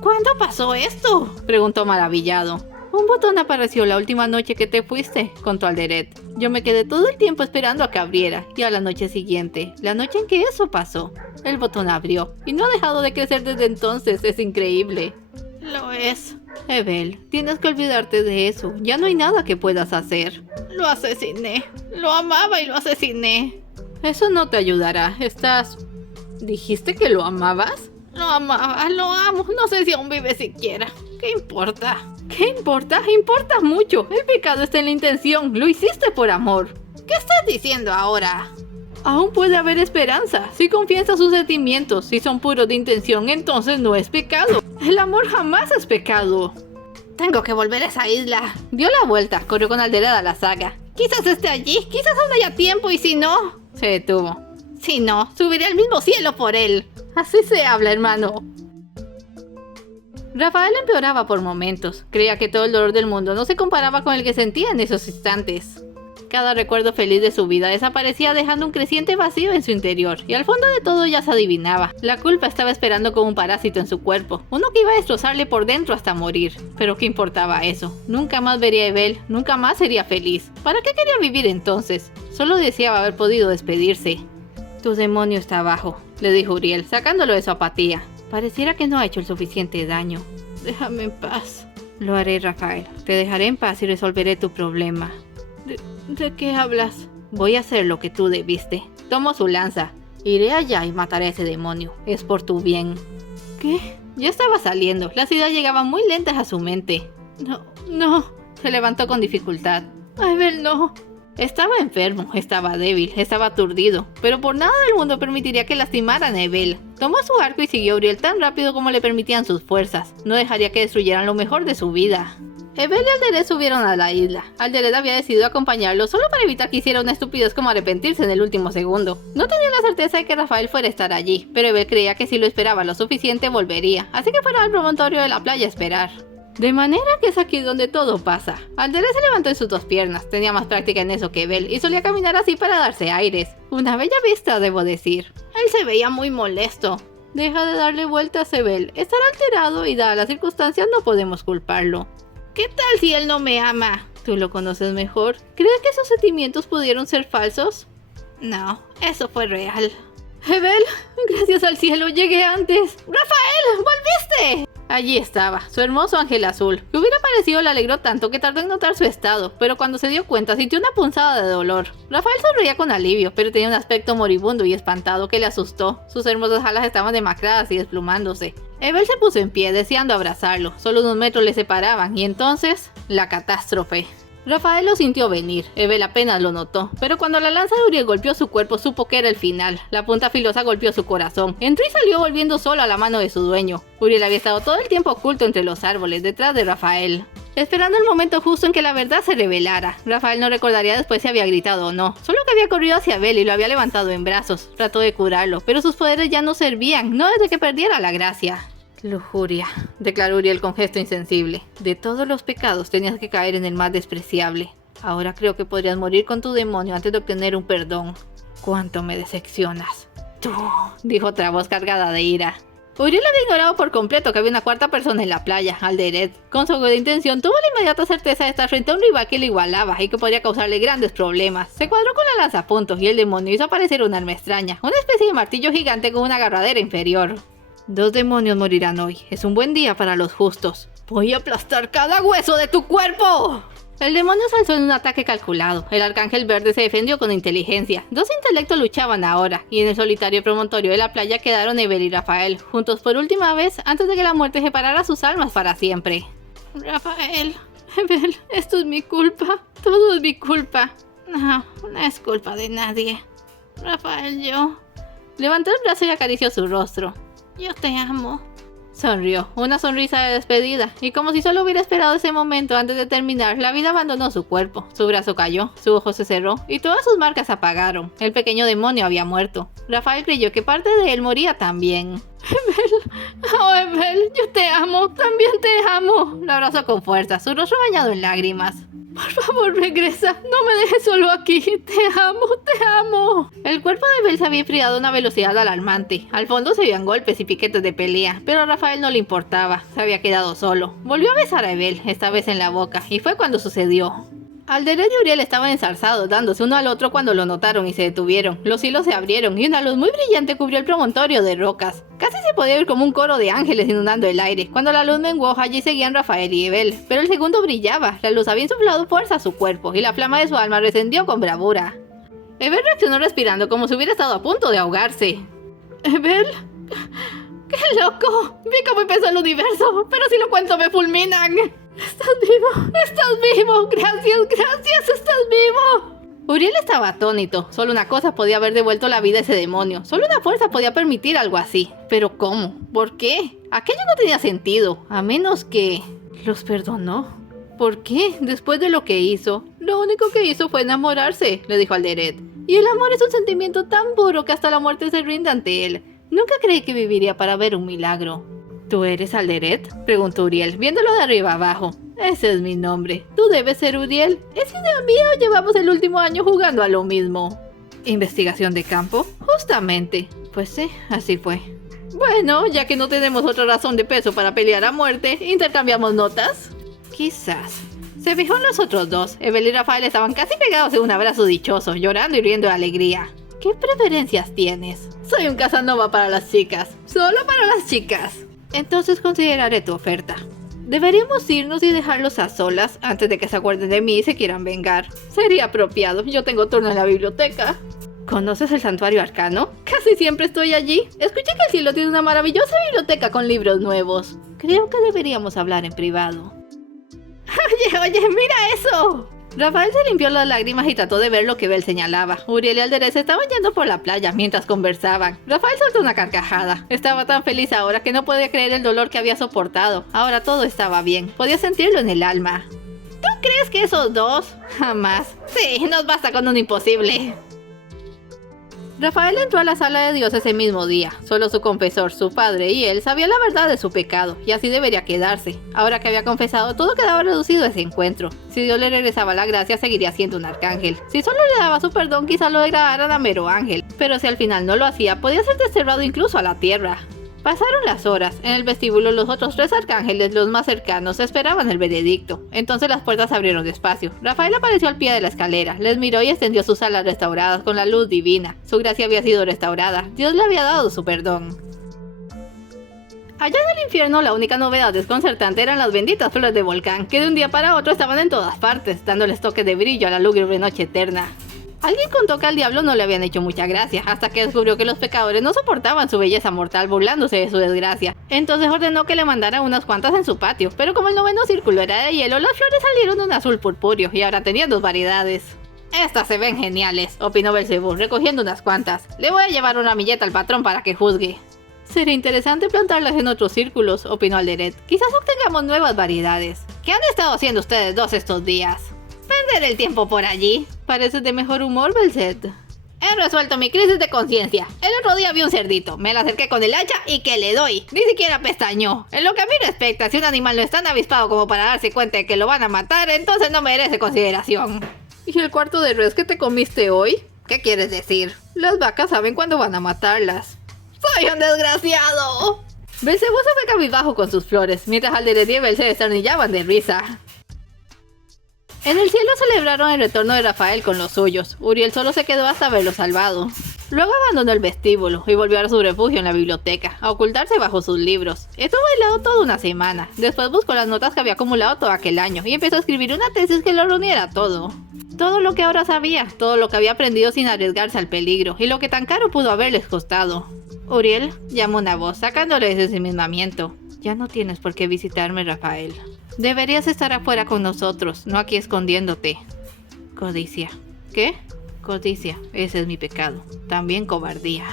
«¿Cuándo pasó esto?», preguntó maravillado. «Un botón apareció la última noche que te fuiste», contó Alderet. «Yo me quedé todo el tiempo esperando a que abriera, y a la noche siguiente, la noche en que eso pasó, el botón abrió, y no ha dejado de crecer desde entonces, es increíble». «Lo es». «Evel, tienes que olvidarte de eso, ya no hay nada que puedas hacer». «Lo asesiné, lo amaba y lo asesiné». «Eso no te ayudará, estás...» «¿Dijiste que lo amabas?» «Lo amaba, lo amo, no sé si aún vive siquiera. ¿Qué importa?» «¿Qué importa? Importa mucho. El pecado está en la intención. Lo hiciste por amor». «¿Qué estás diciendo ahora?» «Aún puede haber esperanza. Si confiesas sus sentimientos, si son puros de intención, entonces no es pecado. El amor jamás es pecado». «Tengo que volver a esa isla». Dio la vuelta, corrió con Alderet a la saga. «Quizás esté allí, quizás aún haya tiempo, y si no...» Se detuvo. «Si no, subiré al mismo cielo por él». «Así se habla, hermano». Rafael empeoraba por momentos. Creía que todo el dolor del mundo no se comparaba con el que sentía en esos instantes. Cada recuerdo feliz de su vida desaparecía, dejando un creciente vacío en su interior, y al fondo de todo ya se adivinaba. La culpa estaba esperando como un parásito en su cuerpo, uno que iba a destrozarle por dentro hasta morir. Pero ¿qué importaba eso? Nunca más vería a Evel, nunca más sería feliz. ¿Para qué quería vivir entonces? Solo deseaba haber podido despedirse. «Tu demonio está abajo», le dijo Uriel, sacándolo de su apatía. «Pareciera que no ha hecho el suficiente daño. Déjame en paz». «Lo haré, Rafael. Te dejaré en paz y resolveré tu problema». ¿De qué hablas?» «Voy a hacer lo que tú debiste». Tomó su lanza. «Iré allá y mataré a ese demonio. Es por tu bien». «¿Qué?» Ya estaba saliendo. Las ideas llegaban muy lentas a su mente. No. Se levantó con dificultad. «Evel, no». Estaba enfermo, estaba débil, estaba aturdido, pero por nada del mundo permitiría que lastimaran a Evel. Tomó su arco y siguió a Uriel tan rápido como le permitían sus fuerzas. No dejaría que destruyeran lo mejor de su vida. Evel y Alderet subieron a la isla. Alderet había decidido acompañarlo solo para evitar que hiciera una estupidez como arrepentirse en el último segundo. No tenía la certeza de que Rafael fuera a estar allí, pero Evel creía que si lo esperaba lo suficiente volvería, así que fueron al promontorio de la playa a esperar. De manera que es aquí donde todo pasa. Alderet se levantó en sus dos piernas, tenía más práctica en eso que Evel, y solía caminar así para darse aires. Una bella vista, debo decir. Él se veía muy molesto. «Deja de darle vueltas, Evel. Estará alterado y dadas las circunstancias no podemos culparlo». «¿Qué tal si él no me ama?» «Tú lo conoces mejor. ¿Crees que esos sentimientos pudieron ser falsos?» «No, eso fue real». «Evel, gracias al cielo, llegué antes». «¡Rafael, volviste!». Allí estaba, su hermoso ángel azul, que hubiera parecido le alegró tanto que tardó en notar su estado, pero cuando se dio cuenta sintió una punzada de dolor. Rafael sonreía con alivio, pero tenía un aspecto moribundo y espantado que le asustó. Sus hermosas alas estaban demacradas y desplumándose. Evel se puso en pie, deseando abrazarlo. Solo unos metros le separaban, y entonces, la catástrofe. Rafael lo sintió venir, Evel apenas lo notó, pero cuando la lanza de Uriel golpeó su cuerpo supo que era el final. La punta filosa golpeó su corazón. Entró y salió volviendo solo a la mano de su dueño. Uriel había estado todo el tiempo oculto entre los árboles, detrás de Rafael, esperando el momento justo en que la verdad se revelara. Rafael no recordaría después si había gritado o no, solo que había corrido hacia Evel y lo había levantado en brazos. Trató de curarlo, pero sus poderes ya no servían, no desde que perdiera la gracia. «Lujuria», declaró Uriel con gesto insensible. «De todos los pecados tenías que caer en el más despreciable. Ahora creo que podrías morir con tu demonio antes de obtener un perdón. ¡Cuánto me decepcionas!» «Tú», dijo otra voz cargada de ira. Uriel había ignorado por completo que había una cuarta persona en la playa, Alderet. Con su aguda intención tuvo la inmediata certeza de estar frente a un rival que le igualaba y que podría causarle grandes problemas. Se cuadró con la lanzapuntos y el demonio hizo aparecer un arma extraña, una especie de martillo gigante con una agarradera inferior. «2 demonios morirán hoy. Es un buen día para los justos. Voy a aplastar cada hueso de tu cuerpo». El demonio se alzó en un ataque calculado. El arcángel verde se defendió con inteligencia. Dos intelectos luchaban ahora, y en el solitario promontorio de la playa quedaron Evel y Rafael, juntos por última vez antes de que la muerte separara sus almas para siempre. Rafael, Evel, esto es mi culpa. Todo es mi culpa. No, no es culpa de nadie. Rafael, yo... Levantó el brazo y acarició su rostro. Yo te amo. Sonrió, una sonrisa de despedida, y como si solo hubiera esperado ese momento antes de terminar, la vida abandonó su cuerpo. Su brazo cayó, su ojo se cerró, y todas sus marcas apagaron. El pequeño demonio había muerto. Rafael creyó que parte de él moría también. Evel, oh Evel, yo te amo, también te amo. La abrazó con fuerza, su rostro bañado en lágrimas. Por favor, regresa, no me dejes solo aquí, te amo, te amo. El cuerpo de Evel se había enfriado a una velocidad alarmante. Al fondo se veían golpes y piquetes de pelea, pero a Rafael no le importaba, se había quedado solo. Volvió a besar a Evel, esta vez en la boca, y fue cuando sucedió. Alderet y Uriel estaban enzarzados, dándose uno al otro cuando lo notaron y se detuvieron. Los hilos se abrieron y una luz muy brillante cubrió el promontorio de rocas. Casi se podía ver como un coro de ángeles inundando el aire. Cuando la luz menguó, allí seguían Rafael y Evel, pero el segundo brillaba. La luz había insuflado fuerza a su cuerpo y la flama de su alma recendió con bravura. Evel reaccionó respirando como si hubiera estado a punto de ahogarse. ¿Evel? ¡Qué loco! Vi cómo empezó el universo, pero si lo cuento me fulminan. ¡Estás vivo! ¡Estás vivo! ¡Gracias, gracias! ¡Estás vivo! Uriel estaba atónito. Solo una cosa podía haber devuelto la vida a ese demonio. Solo una fuerza podía permitir algo así. ¿Pero cómo? ¿Por qué? Aquello no tenía sentido. A menos que... ¿Los perdonó? ¿Por qué? Después de lo que hizo. Lo único que hizo fue enamorarse, le dijo Alderet. Y el amor es un sentimiento tan puro que hasta la muerte se rinde ante él. Nunca creí que viviría para ver un milagro. ¿Tú eres Alderet?, preguntó Uriel, viéndolo de arriba abajo. Ese es mi nombre. Tú debes ser Uriel. ¿Es idea mía o llevamos el último año jugando a lo mismo? ¿Investigación de campo? Justamente. Pues sí, así fue. Bueno, ya que no tenemos otra razón de peso para pelear a muerte, ¿intercambiamos notas? Quizás. Se fijó en los otros dos. Evel y Rafael estaban casi pegados en un abrazo dichoso, llorando y riendo de alegría. ¿Qué preferencias tienes? Soy un Casanova para las chicas. Solo para las chicas. Entonces consideraré tu oferta. Deberíamos irnos y dejarlos a solas antes de que se acuerden de mí y se quieran vengar. Sería apropiado, yo tengo turno en la biblioteca. ¿Conoces el santuario arcano? Casi siempre estoy allí. Escuché que el cielo tiene una maravillosa biblioteca con libros nuevos. Creo que deberíamos hablar en privado. Oye, mira eso. Rafael se limpió las lágrimas y trató de ver lo que Evel señalaba. Uriel y Alderet se estaban yendo por la playa mientras conversaban. Rafael soltó una carcajada. Estaba tan feliz ahora que no podía creer el dolor que había soportado. Ahora todo estaba bien. Podía sentirlo en el alma. ¿Tú crees que esos dos? Jamás. Sí, nos basta con un imposible. Rafael entró a la sala de Dios ese mismo día. Solo su confesor, su padre y él sabían la verdad de su pecado, y así debería quedarse. Ahora que había confesado, todo quedaba reducido a ese encuentro. Si Dios le regresaba la gracia, seguiría siendo un arcángel. Si solo le daba su perdón, quizá lo degradaran a mero ángel. Pero si al final no lo hacía, podía ser desterrado incluso a la tierra. Pasaron las horas. En el vestíbulo los otros tres arcángeles, los más cercanos, esperaban el veredicto. Entonces las puertas se abrieron despacio. Rafael apareció al pie de la escalera, les miró y extendió sus alas restauradas con la luz divina. Su gracia había sido restaurada. Dios le había dado su perdón. Allá en el infierno la única novedad desconcertante eran las benditas flores de volcán, que de un día para otro estaban en todas partes, dándoles toques de brillo a la lúgubre noche eterna. Alguien contó que al diablo no le habían hecho mucha gracia, hasta que descubrió que los pecadores no soportaban su belleza mortal burlándose de su desgracia. Entonces ordenó que le mandaran unas cuantas en su patio, pero como el noveno círculo era de hielo, las flores salieron de un azul purpúreo y ahora tenían dos variedades. Estas se ven geniales, opinó Belcebú, recogiendo unas cuantas. Le voy a llevar una milleta al patrón para que juzgue. Sería interesante plantarlas en otros círculos, opinó Alderet. Quizás obtengamos nuevas variedades. ¿Qué han estado haciendo ustedes dos estos días? Perder el tiempo por allí. Pareces de mejor humor, Belcet. He resuelto mi crisis de conciencia. El otro día vi un cerdito, me lo acerqué con el hacha y que le doy. Ni siquiera pestañó. En lo que a mí respecta, si un animal no es tan avispado como para darse cuenta de que lo van a matar, entonces no merece consideración. ¿Y el cuarto de res que te comiste hoy? ¿Qué quieres decir? Las vacas saben cuándo van a matarlas. ¡Soy un desgraciado! Belcebú se fue cabizbajo con sus flores, mientras Alderet y Evel se desternillaban de risa. En el cielo celebraron el retorno de Rafael con los suyos. Uriel solo se quedó hasta verlo salvado. Luego abandonó el vestíbulo y volvió a su refugio en la biblioteca, a ocultarse bajo sus libros. Estuvo aislado toda una semana. Después buscó las notas que había acumulado todo aquel año y empezó a escribir una tesis que lo reuniera todo. Todo lo que ahora sabía, todo lo que había aprendido sin arriesgarse al peligro y lo que tan caro pudo haberles costado. Uriel, llamó una voz, sacándole de ese ensimismamiento. Ya no tienes por qué visitarme, Rafael. Deberías estar afuera con nosotros, no aquí escondiéndote. Codicia. ¿Qué? Codicia, ese es mi pecado. También cobardía.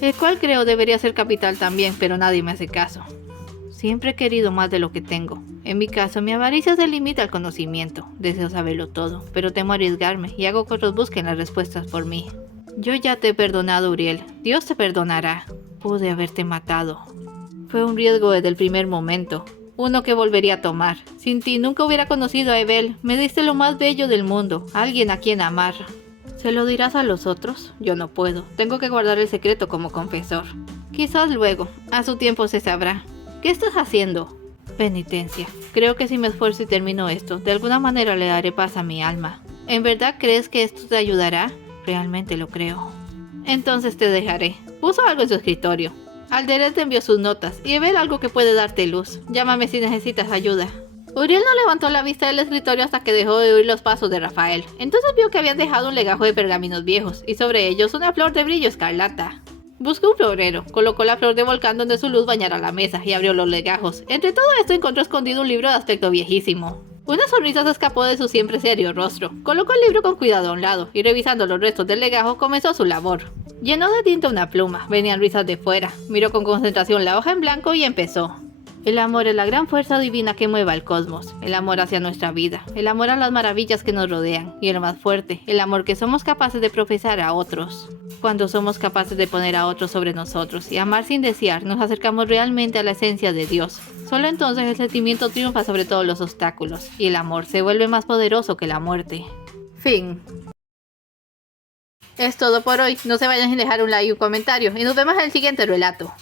El cual creo debería ser capital también, pero nadie me hace caso. Siempre he querido más de lo que tengo. En mi caso, mi avaricia se limita al conocimiento. Deseo saberlo todo, pero temo arriesgarme y hago que otros busquen las respuestas por mí. Yo ya te he perdonado, Uriel. Dios te perdonará. Pude haberte matado. Fue un riesgo desde el primer momento. Uno que volvería a tomar. Sin ti nunca hubiera conocido a Evel. Me diste lo más bello del mundo. Alguien a quien amar. ¿Se lo dirás a los otros? Yo no puedo. Tengo que guardar el secreto como confesor. Quizás luego. A su tiempo se sabrá. ¿Qué estás haciendo? Penitencia. Creo que si me esfuerzo y termino esto, de alguna manera le daré paz a mi alma. ¿En verdad crees que esto te ayudará? Realmente lo creo. Entonces te dejaré. Puso algo en su escritorio. Alderet te envió sus notas y Evel algo que puede darte luz. Llámame si necesitas ayuda. Uriel no levantó la vista del escritorio hasta que dejó de oír los pasos de Rafael. Entonces vio que habían dejado un legajo de pergaminos viejos y sobre ellos una flor de brillo escarlata. Buscó un florero, colocó la flor de volcán donde su luz bañara la mesa y abrió los legajos. Entre todo esto encontró escondido un libro de aspecto viejísimo. Una sonrisa se escapó de su siempre serio rostro. Colocó el libro con cuidado a un lado y revisando los restos del legajo comenzó su labor. Llenó de tinta una pluma, venían risas de fuera. Miró con concentración la hoja en blanco y empezó. El amor es la gran fuerza divina que mueve al cosmos, el amor hacia nuestra vida, el amor a las maravillas que nos rodean, y el más fuerte, el amor que somos capaces de profesar a otros. Cuando somos capaces de poner a otros sobre nosotros y amar sin desear, nos acercamos realmente a la esencia de Dios. Solo entonces el sentimiento triunfa sobre todos los obstáculos, y el amor se vuelve más poderoso que la muerte. Fin. Es todo por hoy, no se vayan sin dejar un like y un comentario, y nos vemos en el siguiente relato.